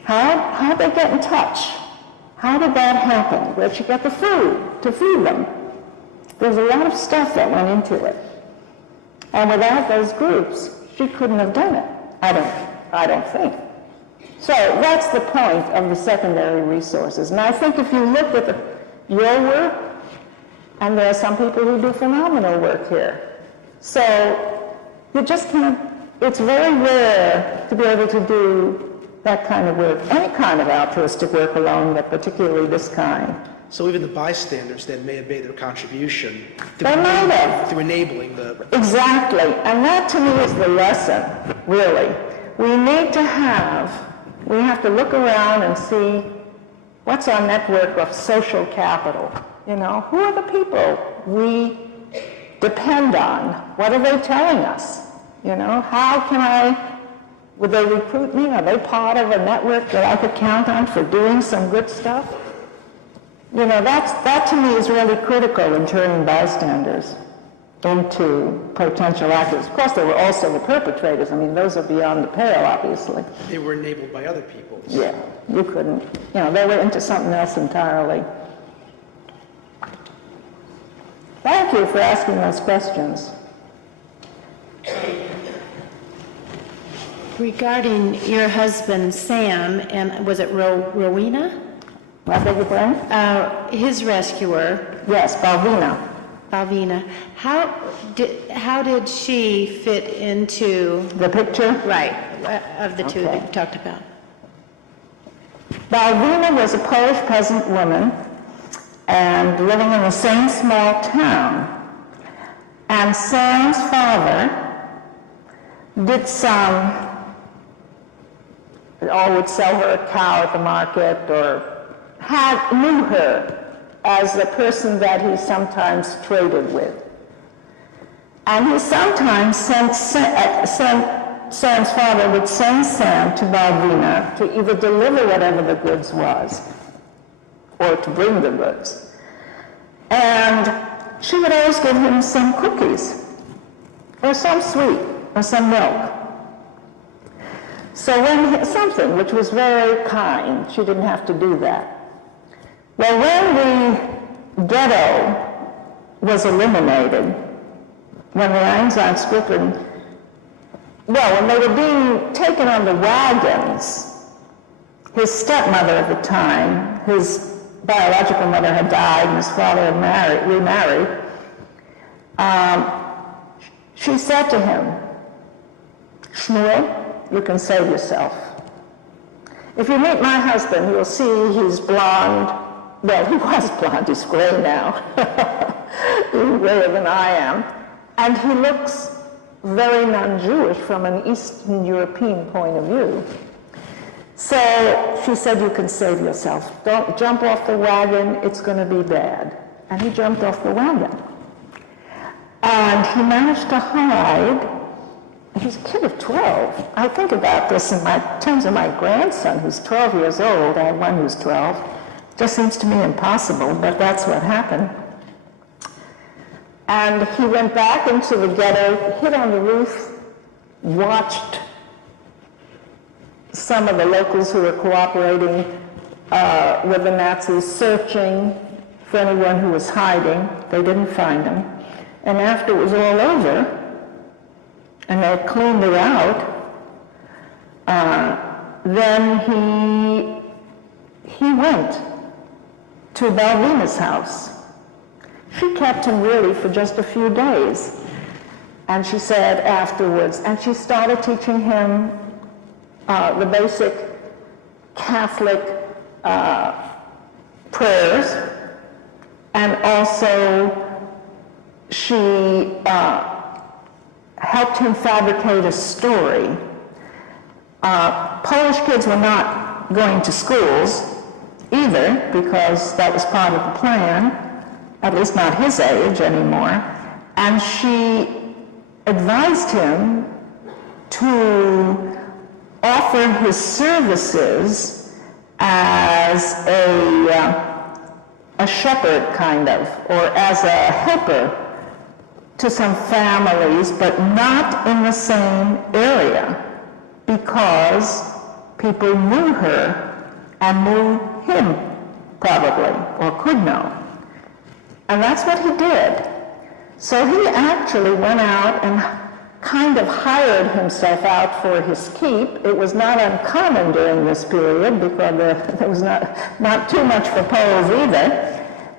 How'd they get in touch? How did that happen? Where'd she get the food to feed them? There's a lot of stuff that went into it. And without those groups, she couldn't have done it. I don't think. So that's the point of the secondary resources. And I think if you look at your work, and there are some people who do phenomenal work here. So you just can't, it's very rare to be able to do that kind of work, any kind of altruistic work alone, but particularly this kind. So even the bystanders then may have made their contribution They might have. through enabling the... Exactly, and that to me is the lesson, really. We have to look around and see what's our network of social capital. You know, who are the people we depend on? What are they telling us? You know, would they recruit me? Are they part of a network that I could count on for doing some good stuff? You know, that to me is really critical in turning bystanders into potential actors. Of course, there were also the perpetrators. I mean, those are beyond the pale, obviously. They were enabled by other people. Yeah, you couldn't. You know, they were into something else entirely. Thank you for asking those questions. Regarding your husband, Sam, and was it Rowena? I beg your pardon? His rescuer, Yes, Balvina. Balvina. How did she fit into... The picture? Right, of the two that Okay. you talked about? Balvina was a Polish peasant woman and living in the same small town. And Sam's father did would sell her a cow at the market, or knew her as the person that he sometimes traded with. And he sometimes Sam's father would send Sam to Balvina to either deliver whatever the goods was or to bring the goods. And she would always give him some cookies or some sweet or some milk. So something which was very kind, she didn't have to do that. Well, when the ghetto was eliminated, when the Einsatzgruppen, when they were being taken on the wagons, his stepmother at the time, his biological mother had died and his father had remarried, she said to him, "Shmuel, you can save yourself. If you meet my husband, you'll see he's blonde. Well, he was blonde, he's gray now. Even grayer than I am. And he looks very non-Jewish from an Eastern European point of view." So she said, "You can save yourself. Don't jump off the wagon, it's going to be bad." And he jumped off the wagon. And he managed to hide. He's a kid of 12. I think about this in terms of my grandson, who's 12 years old. I have one who's 12. Just seems to me impossible, but that's what happened. And he went back into the ghetto, hid on the roof, watched some of the locals who were cooperating with the Nazis, searching for anyone who was hiding. They didn't find him. And after it was all over, and they had cleaned her out, then he went to Balvina's house. She kept him really for just a few days. And she said afterwards, and she started teaching him the basic Catholic prayers, and also she helped him fabricate a story Polish kids were not going to schools either, because that was part of the plan, at least not his age anymore, and she advised him to offer his services as a shepherd, kind of, or as a helper to some families, but not in the same area, because people knew her and knew him, probably, or could know. And that's what he did. So he actually went out and kind of hired himself out for his keep. It was not uncommon during this period, because there was not too much for Poles either.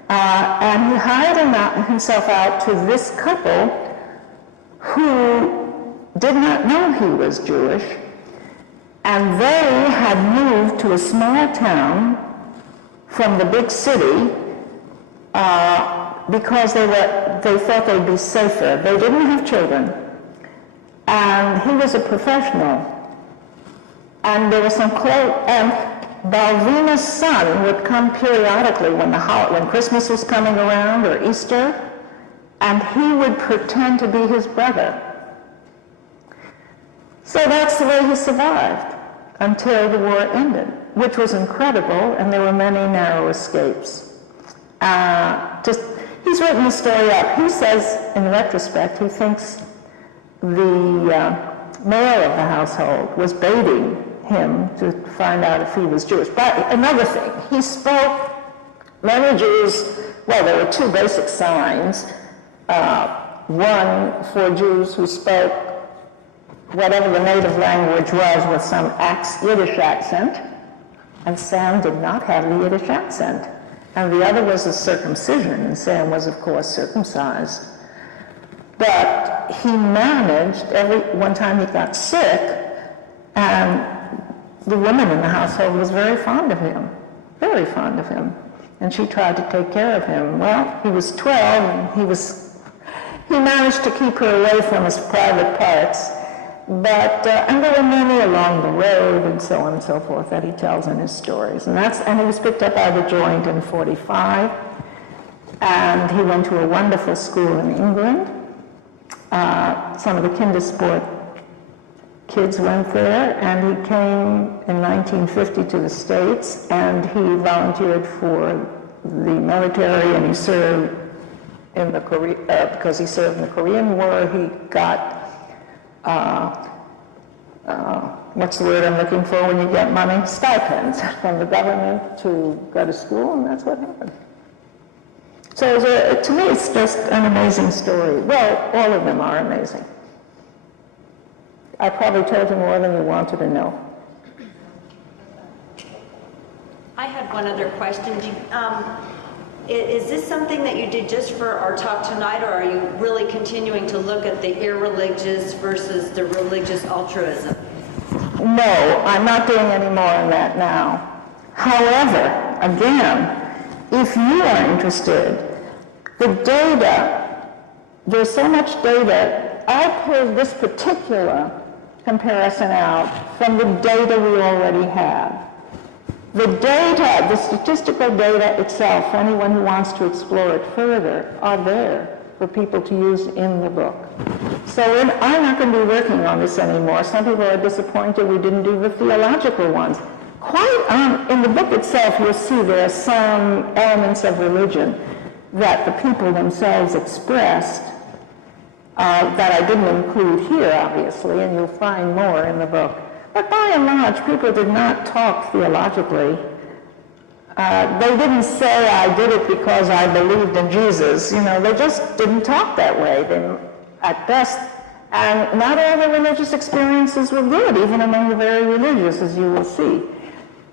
And he hired himself out to this couple who did not know he was Jewish, and they had moved to a small town from the big city because they thought they'd be safer. They didn't have children, and he was a professional. And there was some close, and Balvina's son would come periodically when Christmas was coming around, or Easter, and he would pretend to be his brother. So that's the way he survived until the war ended, which was incredible, and there were many narrow escapes. He's written the story up. He says, in retrospect, he thinks the male of the household was baiting him to find out if he was Jewish. But another thing, he spoke many Jews, well, there were two basic signs. One for Jews who spoke whatever the native language was with some Yiddish accent, and Sam did not have the Yiddish accent. And the other was the circumcision, and Sam was, of course, circumcised. But he managed, one time he got sick, and the woman in the household was very fond of him, and she tried to take care of him. Well, he was 12, and he managed to keep her away from his private parts, but, and there were many along the road, and so on and so forth, that he tells in his stories. And he was picked up by the Joint in 1945, and he went to a wonderful school in England. Some of the Kindersport kids went there, and he came in 1950 to the States, and he volunteered for the military, and he served in the because he served in the Korean War. He got, what's the word I'm looking for when you get money? Stipends from the government to go to school, and that's what happened. So to me, it's just an amazing story. Well, all of them are amazing. I probably told you more than you wanted to know. I had one other question. Is this something that you did just for our talk tonight, or are you really continuing to look at the irreligious versus the religious altruism? No, I'm not doing any more on that now. However, again, if you are interested, the data, there's so much data. I pulled this particular comparison out from the data we already have. The data, the statistical data itself, for anyone who wants to explore it further, are there for people to use in the book. So I'm not going to be working on this anymore. Some people are disappointed we didn't do the theological ones. In the book itself, you'll see there are some elements of religion that the people themselves expressed that I didn't include here, obviously, and you'll find more in the book. But by and large, people did not talk theologically. They didn't say, I did it because I believed in Jesus. You know, they just didn't talk that way, at best. And not all the religious experiences were good, even among the very religious, as you will see.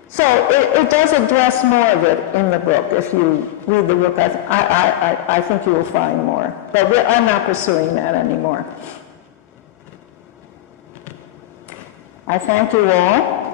So it does address more of it in the book. If you read the book, I think you will find more. But I'm not pursuing that anymore. I thank you all.